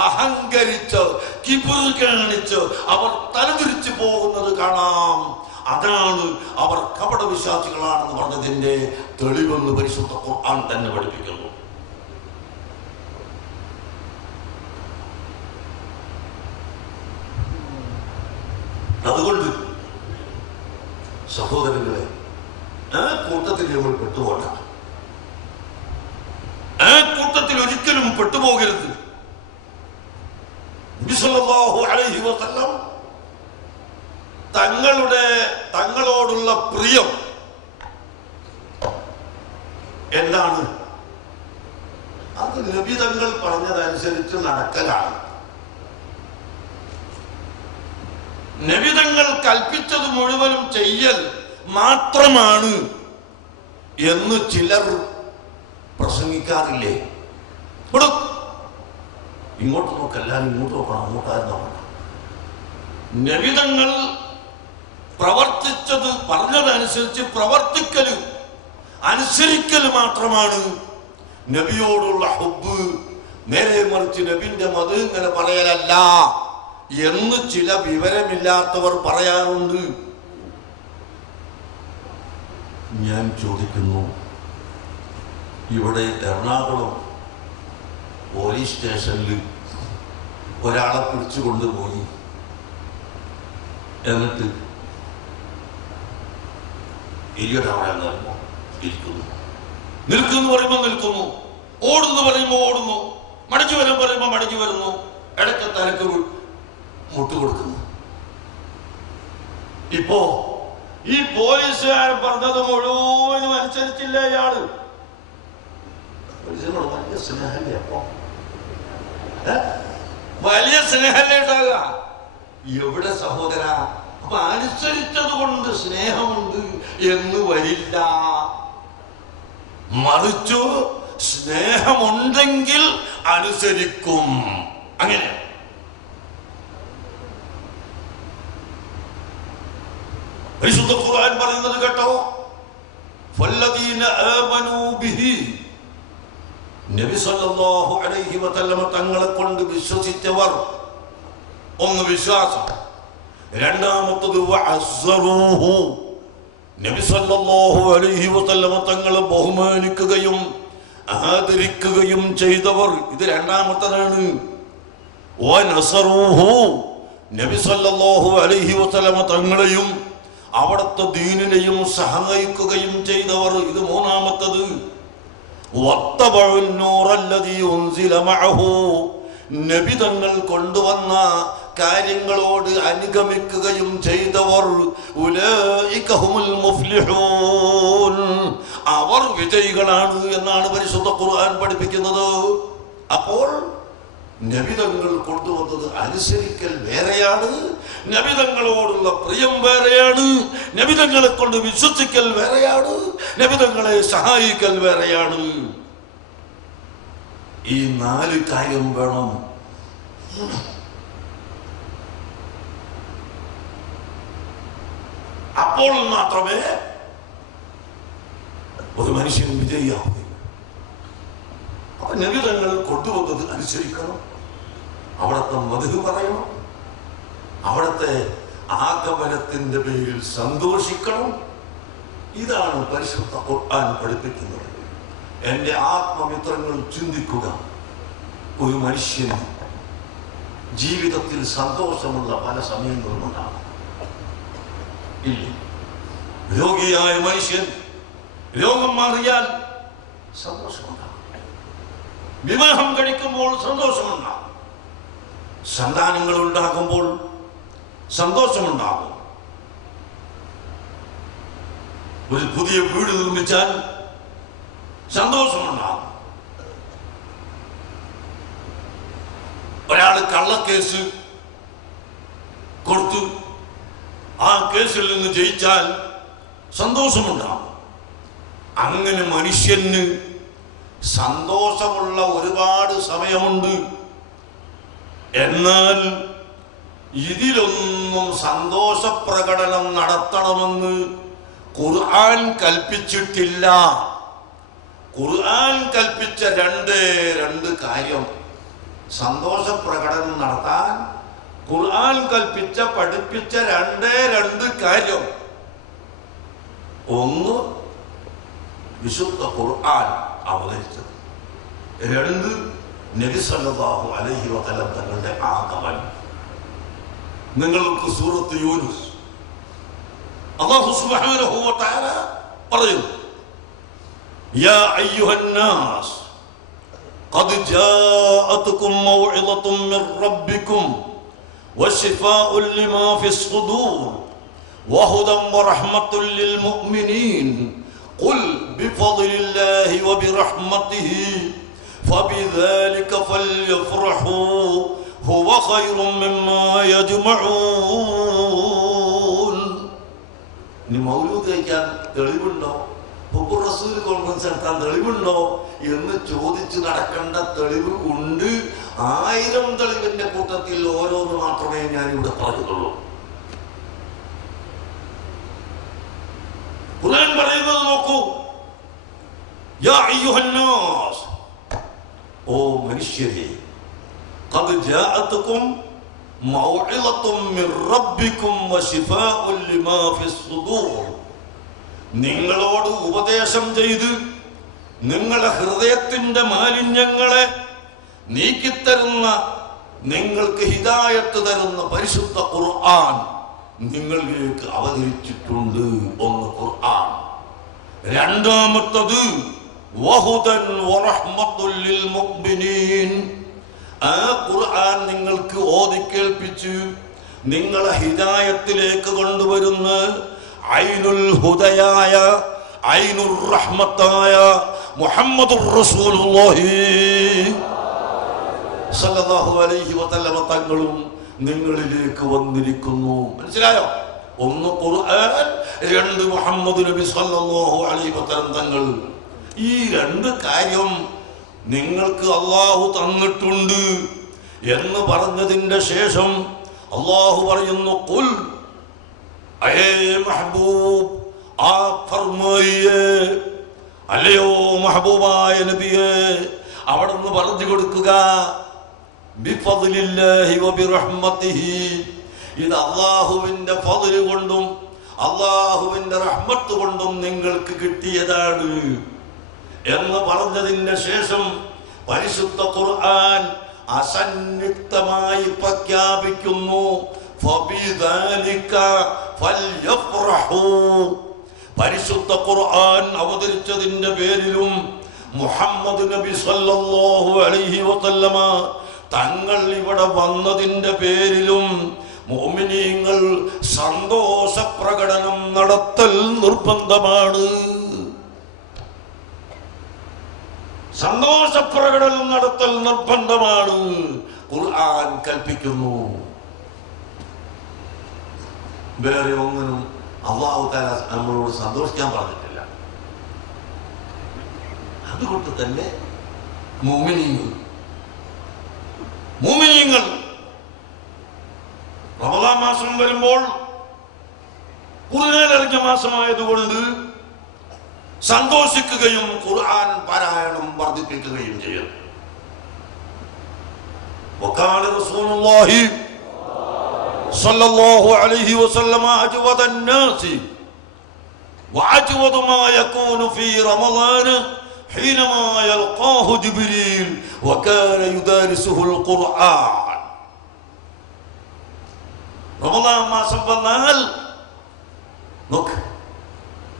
അഹങ്കരിച്ച് കിബിർ കാണിച്ച് അവർ തലതിരിച്ചു പോകുന്നത് കാണാം. അതാണ് അവർ കപട വിശ്വാസികളാണെന്ന് പറഞ്ഞതിന്റെ തെളിവെന്ന് പരിശുദ്ധ ഖുർആൻ തന്നെ പഠിപ്പിക്കുന്നു. അതുകൊണ്ട് സഹോദരങ്ങളെ, ആ കൂട്ടത്തിൽ നമ്മൾ പെട്ടുപോകണ്ട, ആ കൂട്ടത്തിൽ ഒരിക്കലും പെട്ടുപോകരുത്. നബി സല്ലല്ലാഹു അലൈഹി വസല്ലം തങ്ങളോടുള്ള പ്രിയം എന്താണ്? അത് നബി തങ്ങൾ പറഞ്ഞതനുസരിച്ച് നടക്കലാണ്. നബി തങ്ങൾ കൽപ്പിച്ചത് മുഴുവനും ചെയ്യൽ മാത്രമാണ് എന്ന് ചിലർ പ്രസംഗിക്കാറില്ലേ? ഇങ്ങോട്ട് നോക്കല്ല, ഇങ്ങോട്ട് നോക്കണം, അങ്ങോട്ടായിരുന്നു നോക്കണം. നബി തങ്ങൾ പ്രവർത്തിച്ചത് പറഞ്ഞതനുസരിച്ച് പ്രവർത്തിക്കല് അനുസരിക്കല് മാത്രമാണ് നബിയോടുള്ള ഹുബ്ബ്. നേരെ മറിച്ച് നബിന്റെ മത് ഇങ്ങനെ പറയലല്ല എന്ന് ചില വിവരമില്ലാത്തവർ പറയാറുണ്ട്. ഞാൻ ചോദിക്കുന്നു, ഇവിടെ എറണാകുളം പോലീസ് സ്റ്റേഷനിൽ ഒരാളെ പിടിച്ചു കൊണ്ടുപോയി, എന്നിട്ട് ഇരിക്കട്ടവിടെ ഇരിക്കുന്നു, നിൽക്കുന്നു പറയുമ്പോൾ നിൽക്കുന്നു, ഓടുന്നു പറയുമ്പോൾ ഓടുന്നു, മടക്കി വരാൻ പറയുമ്പോൾ മടക്കി വരുന്നു, ഇടയ്ക്ക് തലക്ക് മുട്ടുകൊടുക്കുന്നു. ഇപ്പോ ഈ പോലീസുകാരൻ പറഞ്ഞത് മുഴുവനും അനുസരിച്ചില്ല ഇയാള്. വലിയ സ്നേഹല്ലേ? അപ്പോ വലിയ സ്നേഹല്ലേ ഉണ്ടാകുക? എവിടെ സഹോദര? അപ്പൊ അനുസരിച്ചത് കൊണ്ട് സ്നേഹമുണ്ട് എന്ന് വരില്ല. മറിച്ചു സ്നേഹമുണ്ടെങ്കിൽ അനുസരിക്കും. അങ്ങനെ പരിശുദ്ധ ഖുർആൻ പറയുന്നത് കേട്ടോ, ഫല്ലദീന ആമനൂ ബിഹി, നബി സല്ലല്ലാഹു അലൈഹി വസല്ലം തങ്ങളെ കൊണ്ട് വിശ്വസിച്ചവർ. ഒന്ന് വിശ്വാസം, രണ്ടാമത്തത് വഅസ്സറൂഹു, നബി സല്ലല്ലാഹു അലൈഹി വസല്ലം തങ്ങളെ ബഹുമാനിക്കുകയും ആദരിക്കുകയും ചെയ്തവർ. ഇത് രണ്ടാമത്തതാണ്. വനസറൂഹു, നബി സല്ലല്ലാഹു അലൈഹി വസല്ലം തങ്ങളെയും അവിടുത്തെ ദീനിനെയും സഹായിക്കുകയും ചെയ്തവർ. ഇത് മൂന്നാമത്തത്. വത്തബഉൻ നൂറല്ലദീ ഉൻസില മഅഹു, നബി തങ്ങൾ കൊണ്ടുവന്ന കാര്യങ്ങളോട് അനുഗമിക്കുകയും ചെയ്തവർ. ഉലൈക ഹുമുൽ മുഫ്ലിഹൂൻ, അവർ വിജയികളാണ് എന്നാണ് പരിശുദ്ധ ഖുർആൻ പഠിപ്പിക്കുന്നത്. അപ്പോൾ നബിതങ്ങൾ കൊണ്ടുവന്നത് അനുസരിക്കൽ വേറെയാണ്, നബിതങ്ങളോടുള്ള പ്രിയം വേറെയാണ്, നബിതങ്ങളെ കൊണ്ട് വിശ്വസിക്കൽ വേറെയാണ്, നബിതങ്ങളെ സഹായിക്കൽ വേറെയാണ്. ഈ 4 കാര്യം വേണം. അപ്പോൾ മാത്രമേ ഒരു മനുഷ്യൻ വിജയിയാവൂ. നബിതങ്ങൾ കൊണ്ടുവന്നത് അനുസരിക്കണം, അവിടുത്തെ മദ്ഹ് പറയണം, അവിടുത്തെ ആഗമനത്തിന്റെ പേരിൽ സന്തോഷിക്കണം. ഇതാണ് പരിശുദ്ധ ഖുർആൻ പഠിപ്പിക്കുന്നത്. എന്റെ ആത്മമിത്രങ്ങൾ ചിന്തിക്കുക, ഒരു മനുഷ്യന് ജീവിതത്തിൽ സന്തോഷമുള്ള പല സമയങ്ങളും ഉണ്ടാകും. ഇല്ല, രോഗിയായ മനുഷ്യൻ രോഗം മാറിയാൽ സന്തോഷമുണ്ടാകും, വിവാഹം കഴിക്കുമ്പോൾ സന്തോഷമുണ്ടാകും, സന്താനങ്ങൾ ഉണ്ടാകുമ്പോൾ സന്തോഷമുണ്ടാകും, ഒരു പുതിയ വീട് നിർമ്മിച്ചാൽ സന്തോഷമുണ്ടാകും, ഒരാൾ കള്ളക്കേസ് കൊടുത്തു ആ കേസിൽ നിന്ന് ജയിച്ചാൽ സന്തോഷമുണ്ടാകും. അങ്ങനെ മനുഷ്യന് സന്തോഷമുള്ള ഒരുപാട് സമയമുണ്ട്. എന്നാൽ ഇതിലൊന്നും സന്തോഷ പ്രകടനം നടത്തണമെന്ന് ഖുർആൻ കൽപ്പിച്ചിട്ടില്ല. ഖുർആൻ കൽപ്പിച്ച രണ്ട് കാര്യം, സന്തോഷ പ്രകടനം നടത്താൻ ഖുർആൻ കൽപ്പിച്ച പഠിപ്പിച്ച രണ്ട് കാര്യം. ഒന്ന് വിശുദ്ധ ഖുർആൻ അവതരിച്ചത്, 2 നബി സല്ലല്ലാഹു അലൈഹി വസല്ലം തങ്ങളുടെ ആഗമനം. നിങ്ങൾക്ക് സൂറത്ത് യൂനുസ് അല്ലാഹു സുബ്ഹാനഹു വ തആല പറയുന്നു, യാ അയ്യുഹന്നാസ് ഖദ് ജാഅതുകും മൗഇദത്തും മിർ റബ്ബികും വശിഫാഉൻ ലിമാ ഫിസ് സുദൂർ വഹുദൻ വറഹ്മത്തുൻ ലിൽ മുഅ്മിനീൻ ഖുൽ ബിഫദ്ലില്ലാഹി വബിറഹ്മതിഹി فبذلك فليفرحوا هو خير مما يجمعون. ഇനി മൗലൂദ് കഴിക്കാൻ തെളിവുണ്ടോ, ഹുബ്ബുർ റസൂൽ കോൺഫറൻസ് നടത്താൻ തെളിവുണ്ടോ എന്ന് ചോദിച്ച് നടക്കേണ്ട തെളിവ് ഉണ്ട്. 1000 തെളിവിന്റെ കൂട്ടത്തിൽ ഓരോന്ന് മാത്രമേ ഞാൻ ഇവിടെ പറയുന്നുള്ളൂ. ഖുർആൻ പറയുന്നത് നോക്കൂ, യാ അയ്യുഹന്നാസ്, ഓ മനുഷ്യരെ, ഖദ് ജാഅതുകും മൗഇദത്തും മിർ റബ്ബികും വശിഫാഉൻ ലിമാ ഫിസ് സുദൂർ, നിങ്ങളോട് ഉപദേശം ചെയ്ത് നിങ്ങളുടെ ഹൃദയത്തിന്റെ മാലിന്യങ്ങളെ നീക്കിത്തരുന്ന, നിങ്ങൾക്ക് ഹിദായത്ത് തരുന്ന പരിശുദ്ധ ഖുർആൻ നിങ്ങളിലേക്ക് അവതരിച്ചിട്ടുണ്ട്. ഒന്ന് ഖുർആൻ, രണ്ടാമത്തത് വഹുദൻ വറഹ്മത്തുൽ ലിൽ മുഅ്മിനീൻ, ആ ഖുർആൻ നിങ്ങൾക്ക് ഓതി കേൾപ്പിച്ച് നിങ്ങളെ ഹിദായത്തിലേക്ക് കൊണ്ടുവരുന്ന ഐനുൽ ഹുദയായ ഐനുർ റഹ്മത്തായ മുഹമ്മദുർ റസൂലുള്ളാഹി സല്ലല്ലാഹു അലൈഹി വസല്ലം തങ്ങളും നിങ്ങളിലേക്ക് വന്നിരിക്കുന്നു. മനസ്സിലായോ? ഒന്ന് ഖുർആൻ, 2 മുഹമ്മദ് നബി സല്ലല്ലാഹു അലൈഹി വസല്ലം തങ്ങൾ. ഈ 2 കാര്യം നിങ്ങൾക്ക് അല്ലാഹു തന്നിട്ടുണ്ട് എന്ന് പറഞ്ഞതിന്റെ ശേഷം അല്ലാഹു പറയുന്നു, ഖുൽ മെഹബൂബ് ആ ഫർമായിയെ, അല്ലയോ മെഹബൂബായ നബിയെ, അവിടുന്ന് പറഞ്ഞു കൊടുക്കുക, ബിഫദ്ലില്ലാഹി വബിറഹ്മതിഹി, ഇത് അല്ലാഹുവിന്റെ ഫദ്ല് കൊണ്ടും അല്ലാഹുവിന്റെ റഹ്മത്ത് കൊണ്ടും നിങ്ങൾക്ക് കിട്ടിയതാണ് എന്ന് പറഞ്ഞതിന് ശേഷം പരിശുദ്ധ ഖുർആൻ അസന്നിഗ്ധമായി പ്രഖ്യാപിക്കുന്നു, ഫബിദാലിക ഫൽയഫ്റഹൂ. പരിശുദ്ധ ഖുർആൻ അവതരിച്ചതിന്റെ പേരിലും മുഹമ്മദ് നബി സല്ലല്ലാഹു അലൈഹി വസല്ലമ തങ്ങൾ ഇവിടെ വന്നതിന്റെ പേരിലും മുഅ്മിനീങ്ങൾ സന്തോഷ പ്രകടനം നടത്തൽ നിർബന്ധമാണ്. സന്തോഷ പ്രകടനം നടത്തൽ നിർബന്ധമാണ്. ഖുർആൻ കൽപ്പിക്കുന്നു. വേറെ ഒന്നിനും അല്ലാഹു തആല നമ്മളോട് സന്തോഷിക്കാൻ പറഞ്ഞിട്ടില്ല. അതുകൊണ്ട് തന്നെ മുഅ്മിനീങ്ങൾ റമദാൻ മാസം വരുമ്പോൾ ഖുർആൻ ഇറങ്ങിയ മാസമായതുകൊണ്ട് സന്തോഷിക്കുകയും ഖുർആൻ പാരായണം വർദ്ധിപ്പിക്കുകയും ചെയ്യും. വഖാല റസൂലുള്ളാഹി സ്വല്ലല്ലാഹു അലൈഹി വസല്ലമ അജ്വദ الناس وأجود ما يكون في رمضان حينما يلقاه جبريل وكان يدارسه القرآن. റമദാൻ മാസം വന്നാൽ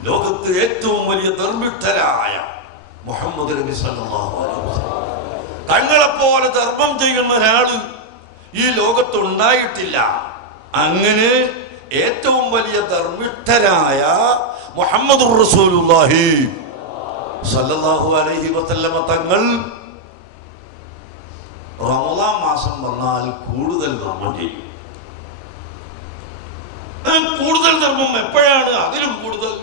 ലോകത്ത് ഏറ്റവും വലിയ ധർമ്മിഷ്ഠരായ മുഹമ്മദ് നബി സല്ലല്ലാഹു അലൈഹി വസല്ലം തങ്ങളെപ്പോലെ ധർമ്മം ചെയ്യുന്ന ഒരാള് ഈ ലോകത്തുണ്ടായിട്ടില്ല. അങ്ങനെ ഏറ്റവും വലിയ ധർമ്മിഷ്ഠരായ മുഹമ്മദുർ റസൂലുള്ളാഹി സല്ലല്ലാഹു അലൈഹി വസല്ലം തങ്ങൾ റമദാൻ മാസം വന്നാൽ കൂടുതൽ ധർമ്മം ചെയ്യും. കൂടുതൽ ധർമ്മം എപ്പോഴാണ്? അതിലും കൂടുതൽ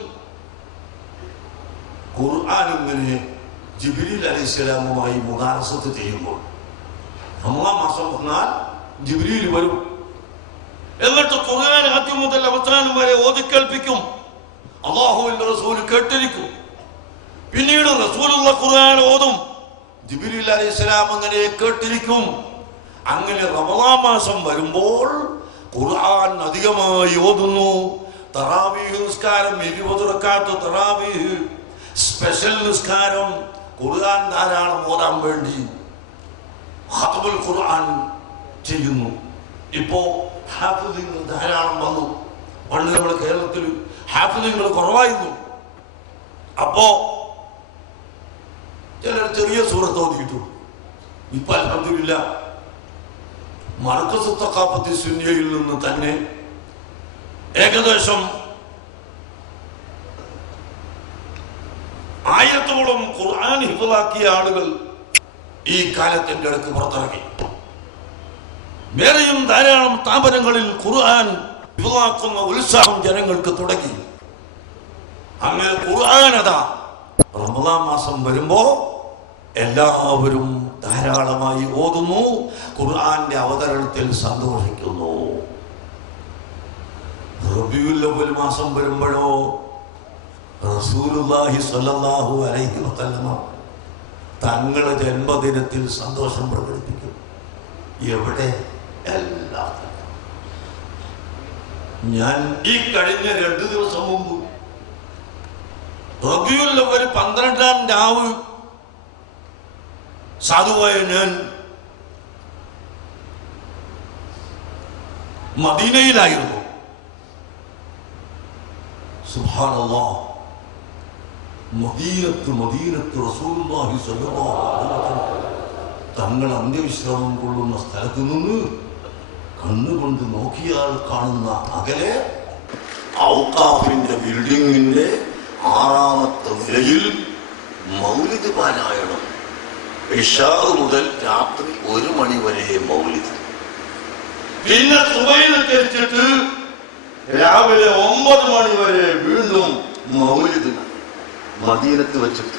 ഖുർആൻ ഇങ്ങനെ ജിബ്രീൽ അലൈഹിസ്സലാമുമായി മുദാറസത്ത് ചെയ്യുമ്പോൾ റമദാൻ മാസം വന്നാൽ ജിബ്രീൽ വരും. എന്നിട്ട് ഖുർആൻ ആദ്യം മുതൽ അവസാനം വരെ ഓതിക്കേൽപ്പിക്കും. അല്ലാഹുവിന്റെ റസൂൽ കേട്ടിരിക്കും. പിന്നീട് റസൂലുള്ള ഖുർആൻ ഓതും. ജിബ്രീൽ അലൈഹിസ്സലാം അങ്ങനെ കേട്ടിരിക്കും. അങ്ങനെ റമദാൻ മാസം വരുമ്പോൾ ഖുർആൻ അധികമായി ഓതുന്നു. തറാവീഹ് നിസ്കാരം 20 റക്അത്ത് തറാവീഹ്, സ്പെഷ്യൽ നിസ്കാരം, ഖുർആൻ ധാരാളം ഓതാൻ വേണ്ടി ഖത്മുൽ ഖുർആൻ ചെയ്യുന്നു. ഇപ്പോ ഹാഫിളുകൾ ധാരാളം വന്നു. പണ്ട് നമ്മുടെ കേരളത്തിൽ ഹാഫിളുകൾ കുറവായിരുന്നു. അപ്പോ ചിലർ ചെറിയ സൂറത്ത് ഓതിയിട്ടു. ഇപ്പൊ അൽഹംദുലില്ലാഹ് മർകസ് തഖാഫത്തി സുന്നിയയിൽ നിന്ന് തന്നെ ഏകദേശം 1000-ഓളം ഖുർആൻ ഹിഫ്ളാക്കിയ ആളുകൾ ഈ കാലത്തിന്റെ അടുത്ത് പുറത്തിറങ്ങി. വേറെയും ധാരാളം സ്ഥാപനങ്ങളിൽ ഖുർആൻ ഹിഫ്ളാക്കുന്ന ഉത്സാഹം ജനങ്ങൾക്ക് തുടങ്ങി. അങ്ങനെ ഖുർആൻ അതാ റമദാൻ മാസം വരുമ്പോ എല്ലാവരും ധാരാളമായി ഓതുന്നു. ഖുർആന്റെ അവതരണത്തിൽ സന്തോഷിക്കുന്നു. റബീഉൽ അവ്വൽ മാസം വരുമ്പോഴോ റസൂലുള്ളാഹി സ്വല്ലല്ലാഹു അലൈഹി വസല്ലം തങ്ങളുടെ ജന്മദിനത്തിൽ സന്തോഷം പ്രകടിപ്പിക്കും. എവിടെ? എല്ലാത്തിലും. ഞാൻ ഈ കഴിഞ്ഞ 2 ദിവസം മുമ്പ് റബീഉൽ അവ്വൽ 12-ാം രാവ് സാധുവായ ഞാൻ മദീനയിലായിരുന്നു. സുബ്ഹാനല്ലാഹ്, മദീനത്ത് റസൂലുള്ളാഹി സ്വല്ലല്ലാഹു അലൈഹി വസല്ലം തങ്ങൾ അന്ത്യവിശ്രമം കൊള്ളുന്ന സ്ഥലത്ത് നിന്ന് കണ്ണുകൊണ്ട് നോക്കിയാൽ കാണുന്ന അകലെ ഔഖാഫിന്റെ ബിൽഡിങ്ങിന്റെ 6ാമത്തെ നിലയിൽ മൗലിദ് പാരായണം. ഇശാ മുതൽ രാത്രി 1 മണി വരെ മൗലിദ്. പിന്നെ സുബഹി നിസ്കരിച്ചിട്ട് രാവിലെ 9 മണി വരെ വീണ്ടും മൗലിദ്. മദീനത്ത് വെച്ചിട്ട്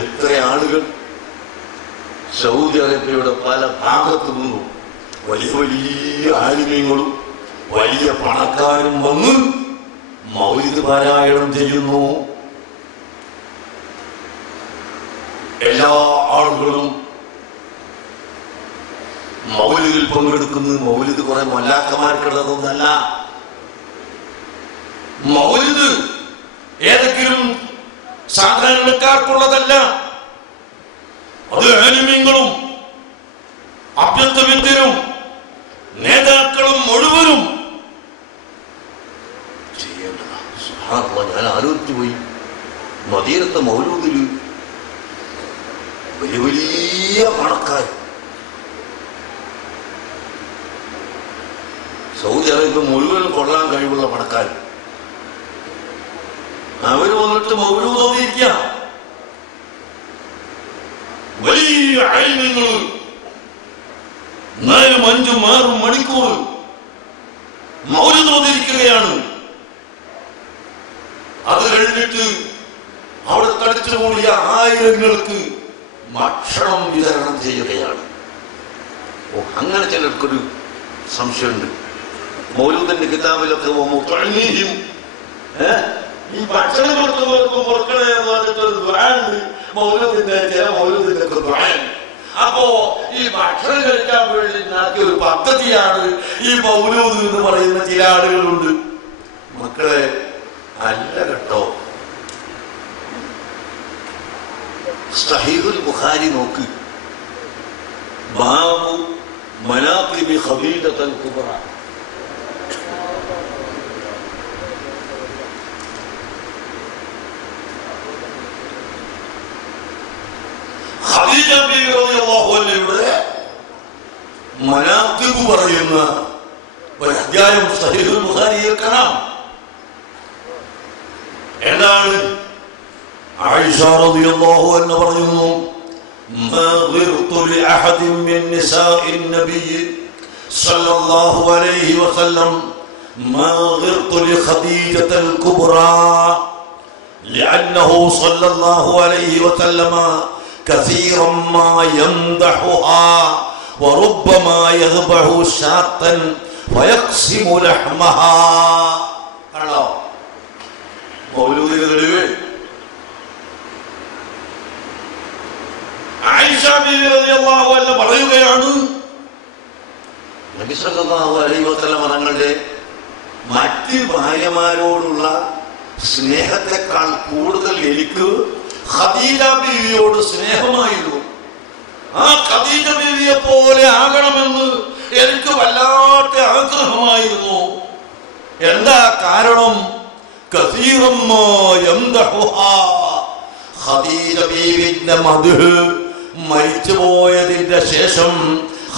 എത്ര ആളുകൾ സൗദി അറേബ്യയുടെ പല ഭാഗത്തു നിന്നും വലിയ വലിയ ആലിമീങ്ങളും വലിയ പണക്കാരും വന്ന് മൗലിദ് പാരായണം ചെയ്യുന്നു. എല്ലാ ആളുകളും മൗലിദിൽ പങ്കെടുക്കുന്നു. മൗലിദ് കുറെ മൊല്ലാക്കന്മാർക്കുള്ളതൊന്നല്ല. മൗലിദ് ഏതെങ്കിലും സാധാരണക്കാർക്കുള്ളതല്ല. അത് ആലിമീങ്ങളും അഭ്യസ്തവിദ്യരും നേതാക്കളും മുഴുവനും ചെയ്യേണ്ടതാണ്. ഞാൻ ആലോചിച്ചു പോയി, മദീനത്തെ മൗലൂദില് വലിയ വലിയ പണക്കാർ, സൗദി അറേബ്യ മുഴുവൻ കൊള്ളാൻ കഴിവുള്ള പണക്കാർ, അവര് വന്നിട്ട് മൗലൂദ് ഓതിയിരിക്കുക. വലിയ ആലിമീങ്ങൾ 4, 5, 6 മണിക്കൂർ മൗലിദ് ഓതിയിരിക്കുകയാണ്. അത് കഴിഞ്ഞിട്ട് അവിടെ തടിച്ചുകൂടിയ ആയിരങ്ങൾക്ക് ഭക്ഷണം വിതരണം ചെയ്യുകയാണ്. അങ്ങനെ ചിലർക്കൊരു സംശയമുണ്ട്. മൗലൂദിന്റെ കിതാബിലൊക്കെ ഈ ഭക്ഷണം കൊടുക്കുന്നവർക്കും കൊടുക്കണേ എന്ന് പറഞ്ഞിട്ടൊരു ദുആണ്ട്. മൗലൂദിന്റെ ചില മൗലൂദിന്റെ ഒക്കെ ദുആൻ. അപ്പോ ഈ ഭക്ഷണം കഴിക്കാൻ വേണ്ടി ഉണ്ടാക്കിയ ഒരു പദ്ധതിയാണ് ഈ മൗലൂദ് എന്ന് പറയുന്ന ചില ആളുകളുണ്ട്. മക്കളെ, അല്ല കേട്ടോ. സഹീഹുൽ ബുഖാരി നോക്ക്, ബാബു മനാഖിബി ഖദീജത്തുൽ കുബ്ര. ഖദീജ ബീവി റളിയല്ലാഹു അൻഹയുടെ മനാഖിബ് പറയുന്ന ഒരു അധ്യായം സഹീഹുൽ ബുഖാരിയിൽ കാണാം. എന്താണ്? ആയിഷ റളിയല്ലാഹു അൻഹ പറയുന്നു, മാ ഗിർതു ലി അഹദിൻ മിൻ നിസാഇൻ നബിയ്യി സല്ലല്ലാഹു അലൈഹി വസല്ലം മാ ഗിർതു ലി ഖദീജത്തുൽ കുബ്രാ ലഅന്നഹു സല്ലല്ലാഹു അലൈഹി വസല്ലം كثيرا ما يمدحها وربما يذبح شاة فيقسم لحمها. ആണോ മൗലൂദിലെ ആയിഷ ബീവി റളിയല്ലാഹു അൻഹ പറയുകയാണ്, നബി സല്ലല്ലാഹു അലൈഹി വസല്ലം തങ്ങളുടെ മറ്റ് ഭാര്യമാരോടുള്ള സ്നേഹത്തെക്കാൾ കൂടുതൽ എനിക്ക് ഖദീജ ബീവിയോട് സ്നേഹമായിരുന്നു. ആ ഖദീജ ബീവിയെ പോലെ ആകണമെന്ന് എനിക്ക് വല്ലാത്ത ആഗ്രഹമായിരുന്നു. എന്താ കാരണം? ഖദീജ ബീവിന്റെ മദ്ഹ് മരിച്ചുപോയതിന്റെ ശേഷം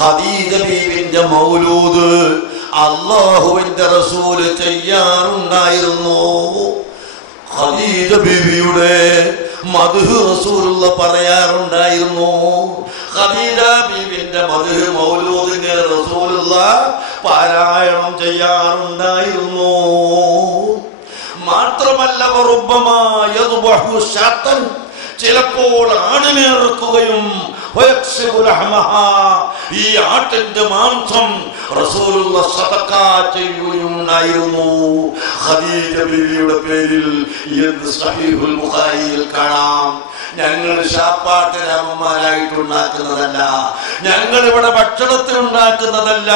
ഖദീജ ബീവിന്റെ മൗലൂദ് അല്ലാഹുവിന്റെ റസൂല് ചെയ്യാറുണ്ടായിരുന്നു. ഖദീജ ബീവിയുടെ മദ്ഹ് റസൂലുള്ള പറയാറുണ്ടായിരുന്നു. ഖദീജ ബീവിന്റെ മദ്ഹ് മൗലൂദിനെ റസൂലുള്ള പാരായണം ചെയ്യാറുണ്ടായിരുന്നു. മാത്രമല്ല, ചിലപ്പോൾ ആടിനെ ഇറക്കുകയും ഈ ആട്ടിന്റെ മാംസം റസൂലുള്ള സദഖ ചെയ്യുകയുണ്ടായിരുന്നു. ഖദീജ ബീവിയുടെ പേരിൽ എന്ന് സഹീഹുൽ ബുഖാരിയിൽ കാണാം. ഞങ്ങൾ ശാപ്പാട്ട് രാമന്മാരായിട്ടുണ്ടാക്കുന്നതല്ല, ഞങ്ങൾ ഇവിടെ ഭക്ഷണത്തിന് ഉണ്ടാക്കുന്നതല്ല.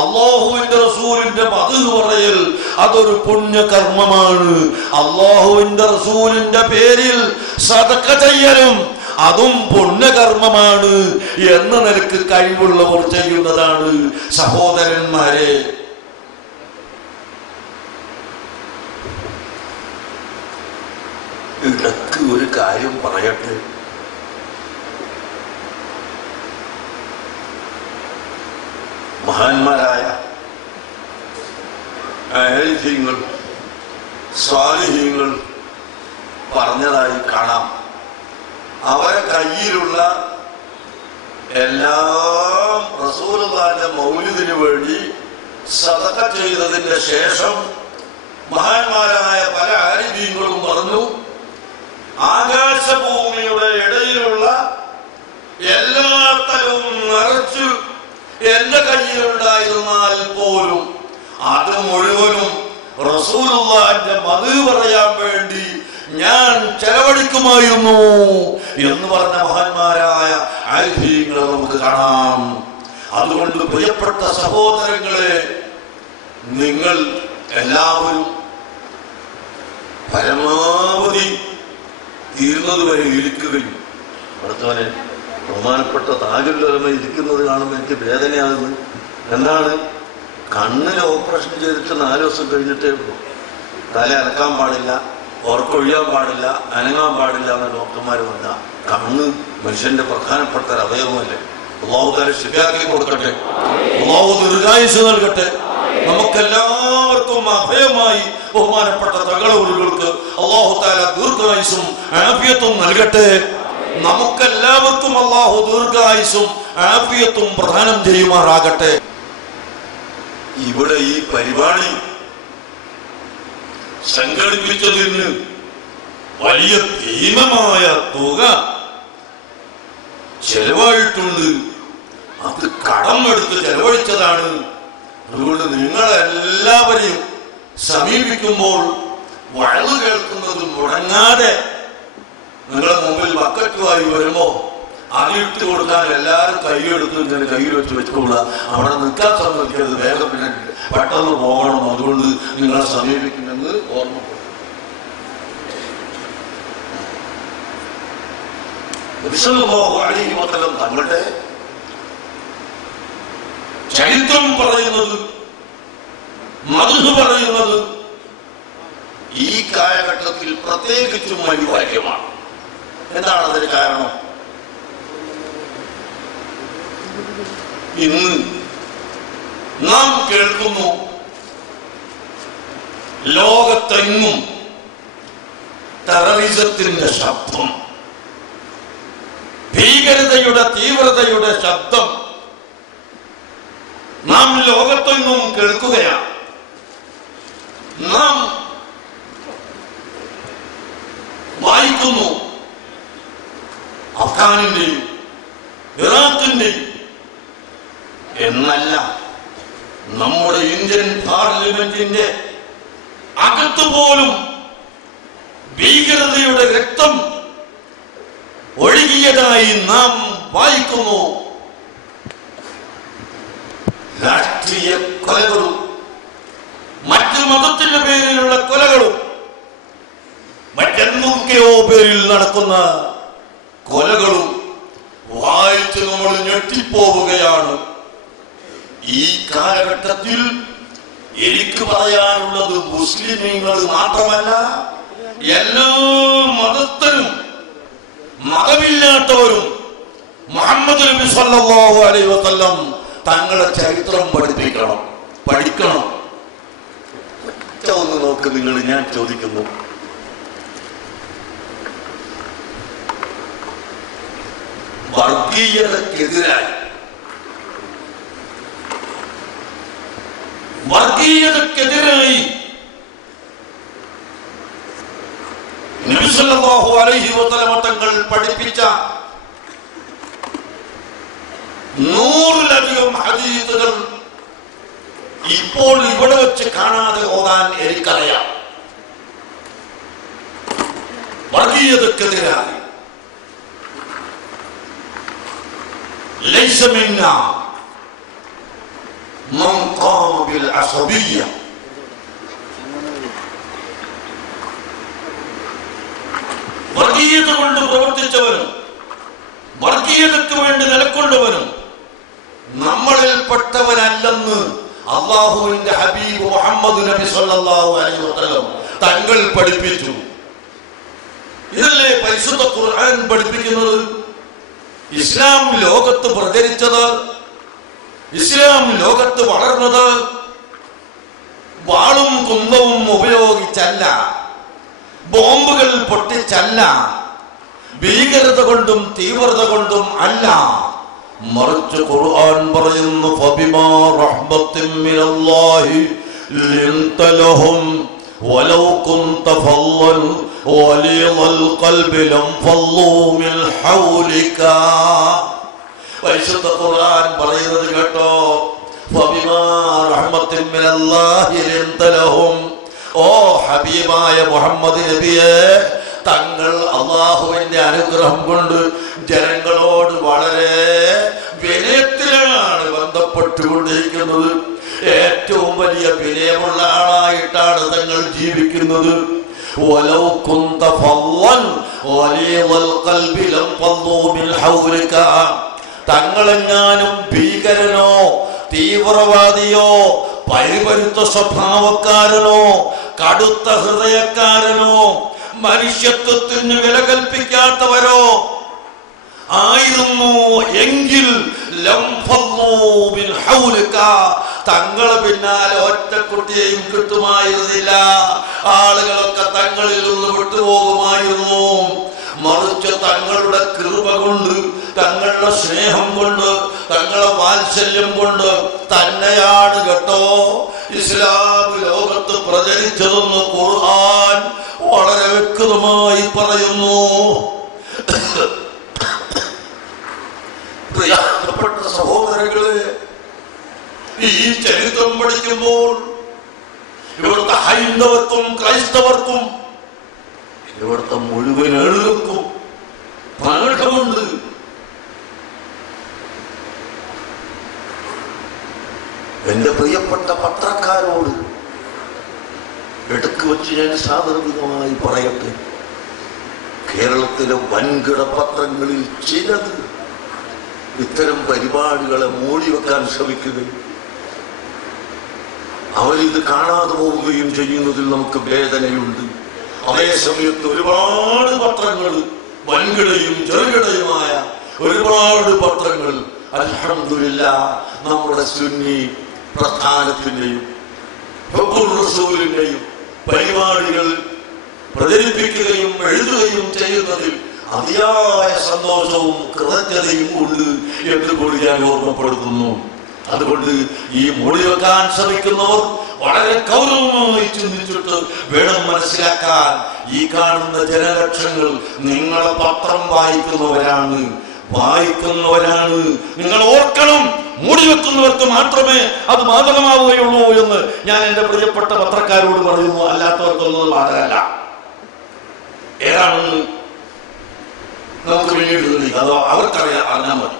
അല്ലാഹുവിന്റെ റസൂലിന്റെ മദ്ഹ് പറയൽ അതൊരു പുണ്യകർമ്മമാണ്. അല്ലാഹുവിന്റെ റസൂലിന്റെ പേരിൽ സദഖ ചെയ്യലും അതും പുണ്യകർമ്മമാണ് എന്ന നിലക്ക് കഴിവുള്ളവർ ചെയ്യുന്നതാണ്. സഹോദരന്മാരെ, ഇടക്ക് ഒരു കാര്യം പറയട്ടെ. മഹാന്മാരായ ആലിഹ്യങ്ങൾ സ്വാലിഹ്യങ്ങൾ പറഞ്ഞതായി കാണാം. അവരെ കയ്യിലുള്ള എല്ലാം റസൂലുള്ളാഹിന്റെ മൗലിദിന് വേണ്ടി സദഖ ചെയ്തതിന്റെ ശേഷം മഹാന്മാരായ പല ആലിഹ്യങ്ങളും പറഞ്ഞു, ആകാശഭൂമിയുടെ ഇടയിലുള്ള എല്ലാ തലവും നിറച്ച് എന്റെ കയ്യിലുണ്ടായിരുന്നാൽ പോലും അത് മുഴുവനും റസൂലുള്ളാഹിന്റെ മദ് പറയാൻ വേണ്ടി ഞാൻ ചെലവഴിക്കുമായിരുന്നു എന്ന് പറഞ്ഞ മഹാന്മാരായ ആലിഹീങ്ങളെ നമുക്ക് കാണാം. അതുകൊണ്ട് പ്രിയപ്പെട്ട സഹോദരങ്ങളെ, നിങ്ങൾ എല്ലാവരും പരമാവധി തീർന്നത് വരെ ഇരിക്കുകയും, അടുത്തവനെ ബഹുമാനപ്പെട്ട താജുൽ ഉലമ ഇരിക്കുന്നത് കാണുമ്പോൾ എനിക്ക് വേദനയാകുന്നു. എന്താണ്? കണ്ണിന് ഓപ്പറേഷൻ ചെയ്തിട്ട് 4 ദിവസം കഴിഞ്ഞിട്ടേ ഉള്ളൂ. തല അനക്കാൻ പാടില്ല, ഉറക്കൊഴിയാൻ പാടില്ല, അനങ്ങാൻ പാടില്ല എന്ന് ഡോക്ടർമാർ പറഞ്ഞ കണ്ണ് മനുഷ്യന്റെ പ്രധാനപ്പെട്ട ഒരു അവയവമല്ലേ. അല്ലാഹു തആല ശിഫാക്കി കൊടുക്കട്ടെ, അല്ലാഹു ദീർഘായുസ്സ് നൽകട്ടെ. നമുക്കെല്ലാവർക്കും അഭയമായി ബഹുമാനപ്പെട്ട തങ്ങളവർക്ക് അല്ലാഹു തആല ദീർഘായുസ്സും ആഫിയത്തും നൽകട്ടെ. നമുക്കെല്ലാവർക്കും അല്ലാഹു ദീർഘായുസ്സും ആഫിയത്തും പ്രദാനം ചെയ്യുമാറാകട്ടെ. ഇവിടെ ഈ പരിപാടി സംഘടിപ്പിച്ചതിന് വലിയ ഭീമമായ തുക ചെലവായിട്ടുണ്ട്. അത് കടമെടുത്ത് ചെലവഴിച്ചതാണ്. അതുകൊണ്ട് നിങ്ങളെല്ലാവരെയും സമീപിക്കുമ്പോൾ വഴു കേൾക്കുന്നത് മുടങ്ങാതെ നിങ്ങളുടെ മുമ്പിൽ ബക്കറ്റുമായി വരുമ്പോ അതിട്ട് കൊടുക്കാൻ എല്ലാവരും കൈയെടുത്ത് ഇങ്ങനെ കയ്യിൽ വെച്ചുകൊള്ളുക. അവിടെ നിൽക്കാൻ സമ്മതിക്കരുത്, വേഗം പിന്നെ പെട്ടെന്ന് പോകണം. അതുകൊണ്ട് നിങ്ങളെ സമീപിക്കുമെന്ന് ഓർമ്മപ്പെടും. തങ്ങളുടെ ചരിത്രം പറയുന്നത്, മദ്ഹ് പറയുന്നത് ഈ കാലഘട്ടത്തിൽ പ്രത്യേകിച്ചും അനിവാര്യമാണ്. എന്താണ് അതിന് കാരണം? ഇന്ന് നാം കേൾക്കുന്നു ലോകത്തെങ്ങും ടെററിസത്തിന്റെ ശബ്ദം, ഭീകരതയുടെ തീവ്രതയുടെ ശബ്ദം നാം ലോകത്തെങ്ങും കേൾക്കുകയാണ്. നാം വായിക്കുന്നു അഫ്ഗാനിന്റെയും ഇറാഖിന്റെയും എന്നല്ല, നമ്മുടെ ഇന്ത്യൻ പാർലമെന്റിന്റെ അകത്തുപോലും ഭീകരതയുടെ രക്തം ഒഴുകിയതായി നാം വായിക്കുന്നു. രാഷ്ട്രീയ കൊലകളും മറ്റു മതത്തിന്റെ പേരിലുള്ള കൊലകളും മറ്റെന്തൊക്കെയോ പേരിൽ നടക്കുന്ന കൊലകളും വായിച്ച് നമ്മൾ ഞെട്ടിപ്പോവുകയാണ്. ഈ കാലഘട്ടത്തിൽ എനിക്ക് പറയാനുള്ളത് മുസ്ലിമീങ്ങൾ മാത്രമല്ല, എല്ലാ മതത്തിനും മതമില്ലാത്തവരും മുഹമ്മദ് നബി സല്ലല്ലാഹു അലൈഹി വസല്ലം തങ്ങളുടെ ചരിത്രം പഠിക്കണം. ഒന്ന് നോക്ക് നിങ്ങൾ, ഞാൻ ചോദിക്കുന്നു, വർഗീയതക്കെതിരായി നബി സല്ലല്ലാഹു അലൈഹി വസല്ലം തങ്ങൾ പഠിപ്പിച്ച 100-ലധികം ഹദീസുകൾ ഇപ്പോൾ ഇവിടെ വെച്ച് കാണാതെ ഓതാൻ എനിക്കറിയാം. വർഗീയതക്കെതിരായി ലൈസ മിന്നാ മൻ ഖാമ ബിൽ അസബിയ്യ, വർഗീയത കൊണ്ട് പ്രവർത്തിച്ചവനും വർഗീയതയ്ക്ക് വേണ്ടി നിലകൊണ്ടവനും നമ്മളിൽപ്പെട്ടവനല്ലെന്ന് അല്ലാഹുവിന്റെ ഹബീബ് മുഹമ്മദ് നബി സല്ലല്ലാഹു അലൈഹി വസല്ലം തങ്ങൾ പഠിപ്പിച്ചു. ഇതല്ലേ പരിശുദ്ധ ഖുർആൻ പഠിപ്പിക്കുന്നത്? ഇസ്ലാം ലോകത്ത് പ്രചരിച്ചത്, ഇസ്ലാം ലോകത്ത് വളർന്നത് വാളും കുന്തവും ഉപയോഗിച്ചല്ല, ബോംബുകൾ പൊട്ടിച്ചല്ല, ഭീകരത കൊണ്ടും തീവ്രത കൊണ്ടും അല്ല. മറിച്ച് ഖുർആൻ പറയുന്നു, ഫബിമാ റഹ്മത്തിൻ മിനല്ലാഹി ലിൻത ലഹും വലൗ കുൻത ഫല്ലൻ വലിയൽ ഖൽബി ലം ഫല്ലൂ മിൻ ഹൗലിക. പരിശുദ്ധ ഖുർആൻ പറയുന്നത് കേട്ടോ, ഫബിമാ റഹ്മത്തിൻ റഹ്മത്തിൻ മിനല്ലാഹി ലിൻതലഹും. ഓ ഹബീബായ മുഹമ്മദ് നബിയെ, തങ്ങൾ അള്ളാഹുവിന്റെ അനുഗ്രഹം കൊണ്ട് ജനങ്ങളോട് വളരെ വിനയത്തിലാണ് ബന്ധപ്പെട്ടുകൊണ്ടിരിക്കുന്നത്. ഏറ്റവും വലിയ വിനയമുള്ള ആളായിട്ടാണ് തങ്ങൾ ജീവിക്കുന്നത്. തങ്ങളെങ്ങാനും ഭീകരനോ തീവ്രവാദിയോ പരിപരുത്ത സ്വഭാവക്കാരനോ കടുത്ത ഹൃദയക്കാരനോ മനുഷ്യത്വത്തിന് വില കൽപ്പിക്കാത്തവരോ ആയിരുന്നു എങ്കിൽ തങ്ങളെ പിന്നാലെ ഒറ്റക്കുട്ടിയെയും കിട്ടുമായിരുന്നില്ല. ആളുകളൊക്കെ തങ്ങളിൽ നിന്ന് വിട്ടുപോകുമായിരുന്നു. മറിച്ച് തങ്ങളുടെ കൃപ കൊണ്ട്, തങ്ങളുടെ സ്നേഹം കൊണ്ട്, തങ്ങളുടെ വാത്സല്യം കൊണ്ട് തന്നെയാണ് കേട്ടോ ഇസ്ലാം ലോകത്ത് പ്രചരിച്ചതെന്ന് ഖുർആൻ വളരെ വ്യക്തമായി പറയുന്നു. പ്രിയപ്പെട്ട സഹോദരങ്ങളെ, ഈ ചരിത്രം പഠിക്കുമ്പോൾ ഇവിടുത്തെ ഹൈന്ദവർക്കും ക്രൈസ്തവർക്കും ഇവിടുത്തെ മുഴുവൻ ആളുകൾക്കും പാഠമുണ്ട്. എന്റെ പ്രിയപ്പെട്ട പത്രക്കാരോട് ഇടയ്ക്ക് വെച്ച് ഞാൻ സാധാരണമായി പറയട്ടെ, കേരളത്തിലെ വൻകിട പത്രങ്ങളിൽ ചിലത് ഇത്തരം പരിപാടികളെ മൂടിവെക്കാൻ ശ്രമിക്കുകയും അവരിത് കാണാതെ പോവുകയും ചെയ്യുന്നതിൽ നമുക്ക് വേദനയുണ്ട്. അതേ സമയത്ത് ഒരുപാട് പത്രങ്ങൾ, വൻകിടയും ചെറുകിടയുമായ ഒരുപാട് പത്രങ്ങൾ അൽഹംദുലില്ലാഹ് നമ്മുടെ സുന്നി പ്രസ്ഥാനത്തിന്റെയും റസൂലിന്റെയും പരിപാടികൾ പ്രചരിപ്പിക്കുകയും എഴുതുകയും ചെയ്യുന്നതിൽ അതിയായ സന്തോഷവും കൃതജ്ഞതയും ഉണ്ട് എന്ന് കൂടി ഞാൻ ഓർമ്മപ്പെടുത്തുന്നു. അതുകൊണ്ട് ഈ മൂടിവെക്കാൻ ശ്രമിക്കുന്നവർ വളരെ ഗൗരവമായി ചിന്തിച്ചിട്ട് വേണം മനസ്സിലാക്കാൻ. ഈ കാണുന്ന ജനലക്ഷങ്ങൾ നിങ്ങളെ പത്രം വായിക്കുന്നവരാണ്. നിങ്ങൾ ഓർക്കണം, മൂടിവെക്കുന്നവർക്ക് മാത്രമേ അത് ബാധകമാവുകയുള്ളൂ എന്ന് ഞാൻ എന്റെ പ്രിയപ്പെട്ട പത്രക്കാരോട് പറയുന്നു. അല്ലാത്തവർക്കൊന്നും ബാധകമല്ല. ഏതാണെന്ന് നമുക്ക് പിന്നീട് അതോ അവർക്കറിയാം, അറിഞ്ഞാൽ മതി.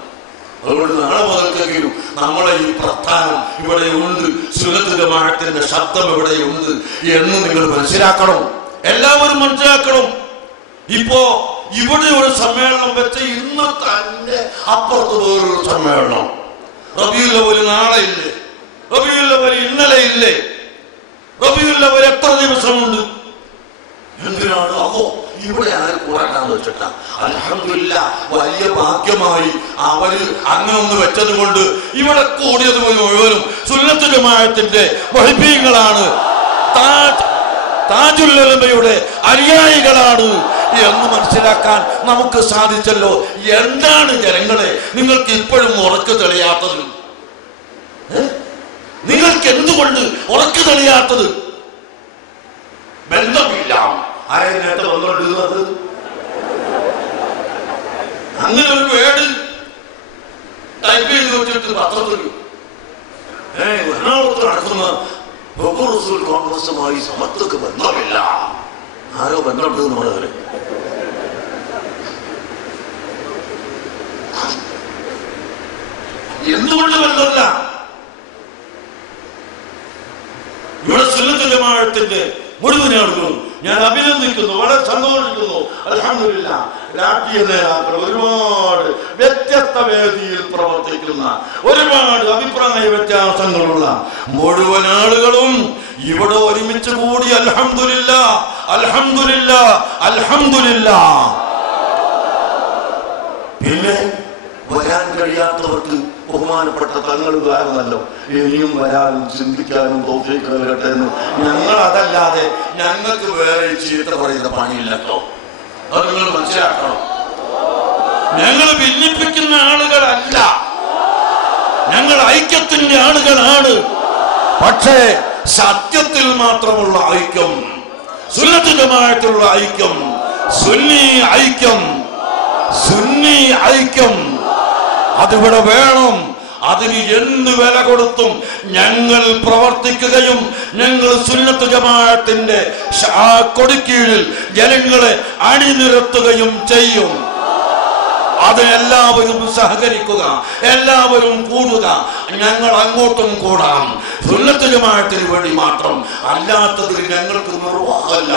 അതുകൊണ്ട് നാളെ മുതൽക്കെങ്കിലും നമ്മളെ ഈ പ്രസ്ഥാനം ഇവിടെ ഉണ്ട്, സുന്നത്ത് ജമാഅത്തിന്റെ ശബ്ദം ഇവിടെയുണ്ട് എന്ന് നിങ്ങൾ മനസ്സിലാക്കണം. എല്ലാവരും മനസ്സിലാക്കണം. ഇപ്പോ ഇവിടെ ഒരു സമ്മേളനം വെച്ച് ഇന്ന് തന്നെ അപ്പുറത്ത് വേറൊരു സമ്മേളനം. റബീഉൽ അവ്വൽ നാളെ ഇല്ലേ? റബീഉൽ അവ്വൽ ഇന്നലെ ഇല്ലേ? റബീഉൽ അവ്വൽ എത്ര ദിവസമുണ്ട്? എന്തിനാണ് അതോ ഇവിടെ ആര് കൂടാണ്ടാന്ന് വെച്ചിട്ടാ? അൽഹംദുലില്ലാഹ്, വലിയ ഭാഗ്യമായി അവര് അങ്ങനെ ഒന്ന് വെച്ചത് കൊണ്ട് ഇവിടെ കൂടിയത് മുഴുവനും സുന്നത്ത് ജമാഅത്തിന്റെ മുഹബ്ബീങ്ങളാണ്, താജുൽ ഉലമയുടെ അനുയായികളാണ് എന്ന് മനസ്സിലാക്കാൻ നമുക്ക് സാധിച്ചല്ലോ. എന്താണ് ജനങ്ങളെ നിങ്ങൾക്ക് ഇപ്പോഴും ഉറക്ക് തെളിയാത്തത്? നിങ്ങൾക്ക് എന്തുകൊണ്ട് ഉറക്ക് തെളിയാത്തത്? ബന്ധമില്ല. ആരതിനകത്ത് വന്നുകൊണ്ടിരുന്നത് അങ്ങനെ ഒരു വേട് ടൈപ്പ് ചെയ്ത് വെച്ചിട്ട് പത്രത്തിൽ എറണാകുളത്ത് നടക്കുന്ന റസൂൽ കോൺഗ്രസുമായി സമത്വക്ക് ബന്ധമില്ല. ആരോ ബന്ധമുണ്ട് നമ്മളവര്. എന്തുകൊണ്ട് ബന്ധമില്ല? ഇവിടെ സുന്നത്ത് ജമാഅത്തിന്റെ മുഴുവൻ ആളുകളും ഞാൻ അഭിനന്ദിക്കുന്നു, വളരെ സന്തോഷിക്കുന്നു. അൽഹംദുലില്ലാഹ്, രാഷ്ട്രീയ നേതാക്കൾ ഒരുപാട് വ്യത്യസ്ത വേദിയിൽ പ്രവർത്തിക്കുന്ന, ഒരുപാട് അഭിപ്രായ വ്യത്യാസങ്ങളുള്ള മുഴുവൻ ആളുകളും ഇവിടെ ഒരുമിച്ച് കൂടി അൽഹംദുലില്ലാഹ്, അൽഹംദുലില്ലാഹ്, അൽഹംദുലില്ലാഹ്. പിന്നെ വരാൻ കഴിയാത്തവർക്ക് ബഹുമാനപ്പെട്ട തങ്ങൾ കാരണമല്ലോ ഇനിയും വരാനും ചിന്തിക്കാനും തൗഫീഖ് നൽകട്ടെ എന്ന്. ഞങ്ങൾ അതല്ലാതെ ഞങ്ങൾക്ക് വേറെ ചീത്ത പറയുന്ന പണിയില്ലല്ലോ. അത് നിങ്ങൾ മനസ്സിലാക്കണം. ഞങ്ങൾ ഭിന്നിപ്പിക്കുന്ന ആളുകളല്ല, ഞങ്ങൾ ഐക്യത്തിന്റെ ആളുകളാണ്. പക്ഷേ സത്യത്തിൽ മാത്രമുള്ള ഐക്യം, സുന്നത്ത് ജമാഅത്തുള്ള ഐക്യം, സുന്നി ഐക്യം, സുന്നി ഐക്യം അതിവിടെ വേണം. അതിന് എന്ത് വില കൊടുത്തും ഞങ്ങൾ പ്രവർത്തിക്കുകയും ഞങ്ങൾ സുന്നത്ത് ജമാഅത്തിന്റെ കൊടിക്കീഴിൽ ജനങ്ങളെ അണിനിരത്തുകയും ചെയ്യും. അതിനെല്ലാവരും സഹകരിക്കുക, എല്ലാവരും കൂടുക, ഞങ്ങൾ അങ്ങോട്ടും കൂടാം. സുന്നത്ത് ജമാഅത്തിന് വേണ്ടി മാത്രം, അല്ലാത്തതിൽ ഞങ്ങൾക്ക് നിർവാഹമല്ല.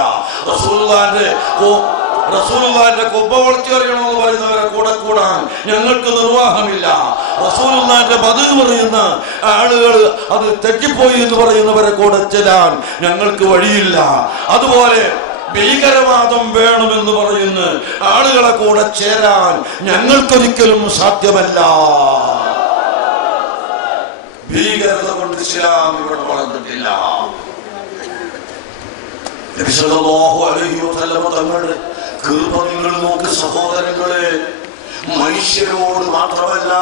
റസൂലുള്ളാഹിന്റെ കൊമ്പ വളർത്തിയറിയണമെന്ന് പറയുന്നവരെ കൂടെ കൂടാൻ ഞങ്ങൾക്ക് നിർവാഹമില്ല. റസൂലുള്ളാഹിന്റെ ബദൽ പറയുന്ന ആളുകൾ അത് തെറ്റിപ്പോയി എന്ന് പറയുന്നവരെ കൂടെ ചെല്ലാൻ ഞങ്ങൾക്ക് വഴിയില്ല. അതുപോലെ ഭീകരവാദം വേണമെന്ന് പറയുന്ന ആളുകളെ കൂടെ ചേരാൻ ഞങ്ങൾക്കൊരിക്കലും സാധ്യമല്ല. ഭീകരത കൊണ്ട് ഇസ്ലാം ഇവിടെ വളർന്നിട്ടില്ല. നബി സല്ലല്ലാഹു അലൈഹി വസല്ലം തങ്ങളുടെ കൃപ നിങ്ങൾ നോക്ക് സഹോദരങ്ങളെ. മനുഷ്യരോട് മാത്രമല്ല,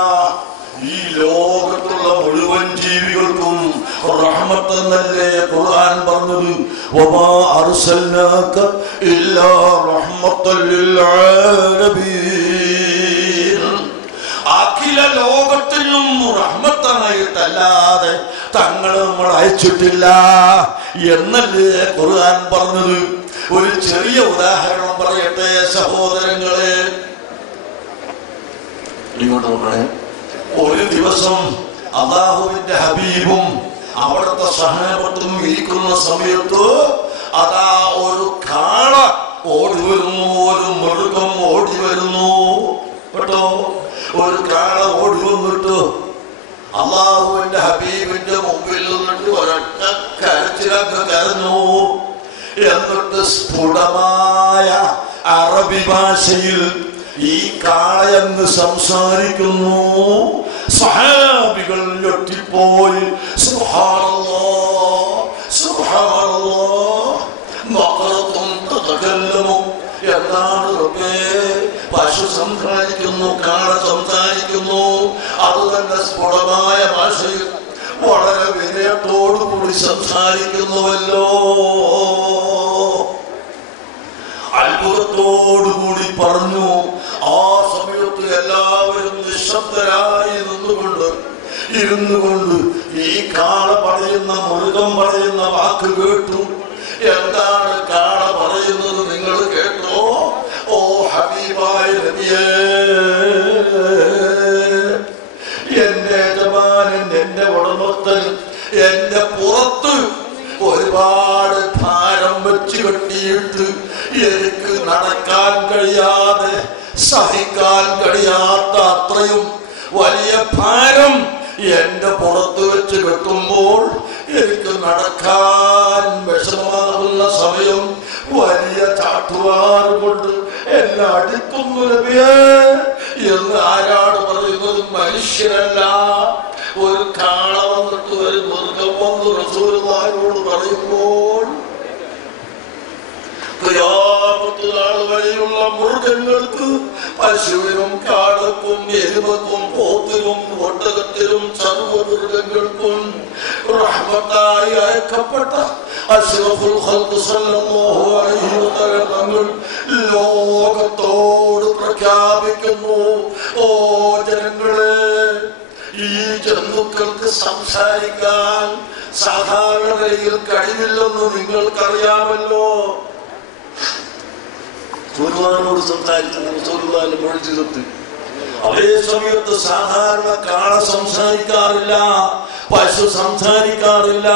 ഈ ലോകത്തുള്ള മുഴുവൻ ജീവികൾക്കും റഹ്മത്തെന്നല്ലേ ഖുർആൻ പറഞ്ഞത്. വമാ അർസൽനാക ഇല്ലാ റഹ്മത്തൽ ലിൽ ആലമീൻ. അഖില ലോകത്തിനും റഹ്മത്തായിട്ടല്ലാതെ തങ്ങളെ നമ്മൾ അയച്ചിട്ടില്ല എന്നല്ലേ ഖുർആൻ പറഞ്ഞത്. ഒരു ചെറിയ ഉദാഹരണം പറയട്ടെ സഹോദരങ്ങളെ. ഇങ്ങോട്ട് നോക്കണേ. ഒരു ദിവസം അല്ലാഹുവിന്റെ ഹബീബും അവിടുത്തെ സഹാബത്തും ഇരിക്കുന്ന സമയത്ത് അതാ ഒരു കാള ഓടി വരുന്നു, ഒരു മൃഗം ഓടി വരുന്നു കേട്ടോ. ഒരു കാള ഓടി വന്നിട്ട് അല്ലാഹുവിന്റെ ഹബീബിന്റെ മുമ്പിൽ നിന്നിട്ട് ഒരൊറ്റ കരച്ചിലൊക്കെ കരഞ്ഞു. എന്നിട്ട് സ്ഫുടമായ അറബി ഭാഷയിൽ ഈ കാളയെന്ന് സംസാരിക്കുന്നു. സഹാബികൾ ഞെട്ടിപ്പോയി. സുബ്ഹാനല്ലാഹ് സുബ്ഹാനല്ലാഹ് ബഖറത്തുൻ തതകല്ലമു. എന്താണ് റബ്ബേ, പശു സംസാരിക്കുന്നു, കാള സംസാരിക്കുന്നു, അത് തന്നെ സ്ഫുടമായ ഭാഷയിൽ വളരെ വിനയത്തോടുകൂടി സംസാരിക്കുന്നുവല്ലോ. അത്ഭുതത്തോടുകൂടി പറഞ്ഞു. ആ സമയത്ത് എല്ലാവരും നിശബ്ദരായി ഇരുന്നു കൊണ്ട് ഈ കാള പറയുന്ന, മൃഗം പറയുന്ന വാക്ക് കേട്ടു. എന്താണ് കാള പറയുന്നത് നിങ്ങൾ കേട്ടോ? ഓ ഹബീബായ നബിയേ, എന്റെ യജമാനൻ, എന്റെ ഉടമസ്ഥൻ എന്റെ പുറത്ത് ഒരുപാട് ഭാരം വെച്ച് കെട്ടിയിട്ട് എനിക്ക് നടക്കാൻ കഴിയാതെ, സഹിക്കാൻ കഴിയാത്ത അത്രയും വലിയ ഭാരം എന്റെ പുറത്ത് വെച്ച് കെട്ടുമ്പോൾ എനിക്ക് നടക്കാൻ വിഷമമാകുന്ന സമയം വലിയ ചാട്ടുവാറ് കൊണ്ട് എന്നെ അടിക്കുന്നു നബിയേ എന്ന് ആരാണ് പറയുന്നത്? മനുഷ്യരല്ല. ഒരു കാള വന്നിട്ട് ഒരു മൃഗം വന്ന് റസൂലുള്ളാഹിയോട് പറയുമ്പോൾ ഖിയാമത്തുനാൾ വരെയുള്ള മൃഗങ്ങൾക്ക്, പശുവിനും കാടക്കും എരുമക്കും പോത്തിനും ഒട്ടകത്തിനും സർവ്വമൃഗങ്ങൾക്കും റഹ്മത്തായി അയക്കപ്പെട്ട അഷ്റഫുൽ ഖൽഖ് സല്ലല്ലാഹു അലൈഹി വസല്ലം തങ്ങൾ ലോകത്തോട് പ്രഖ്യാപിക്കുന്നു, ഓ ജനങ്ങളെ, ഈ ജന്തുക്കൾക്ക് സംസാരിക്കാൻ സാധാരണയിൽ കഴിവില്ലെന്ന് നിങ്ങൾക്കറിയാമല്ലോ. ഖുർആനോട് സംസാരിക്കുന്ന റസൂലുള്ളാഹിന്റെ മുഅ്ജിസത്ത്. അതേ സമയത്ത് സാധാരണ കാള സംസാരിക്കാറില്ല, പശു സംസാരിക്കാറില്ല.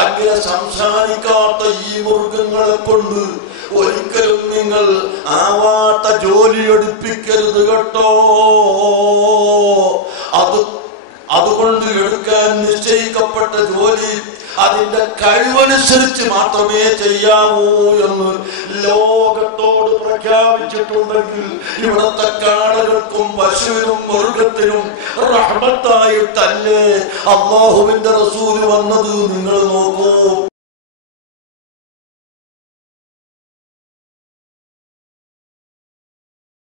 അങ്ങനെ സംസാരിക്കാത്ത ഈ മൃഗങ്ങളെ കൊണ്ട് ഒരിക്കലും നിങ്ങൾ ആവാത്ത ജോലി എടുപ്പിക്കരുത് കേട്ടോ. അതുകൊണ്ട് എടുക്കാൻ നിശ്ചയിക്കപ്പെട്ട ജോലി അതിന്റെ കഴിവനുസരിച്ച് മാത്രമേ ചെയ്യാവൂ എന്ന് ലോകത്തോട് പ്രഖ്യാപിച്ചിട്ടുണ്ടെങ്കിൽ ഇവിടത്തെ കാളകൾക്കും പശുവിനും മൃഗത്തിനും റഹ്മത്തായിട്ടല്ലേ അല്ലാഹുവിന്റെ റസൂൽ വന്നത്? നിങ്ങൾ നോക്കൂ.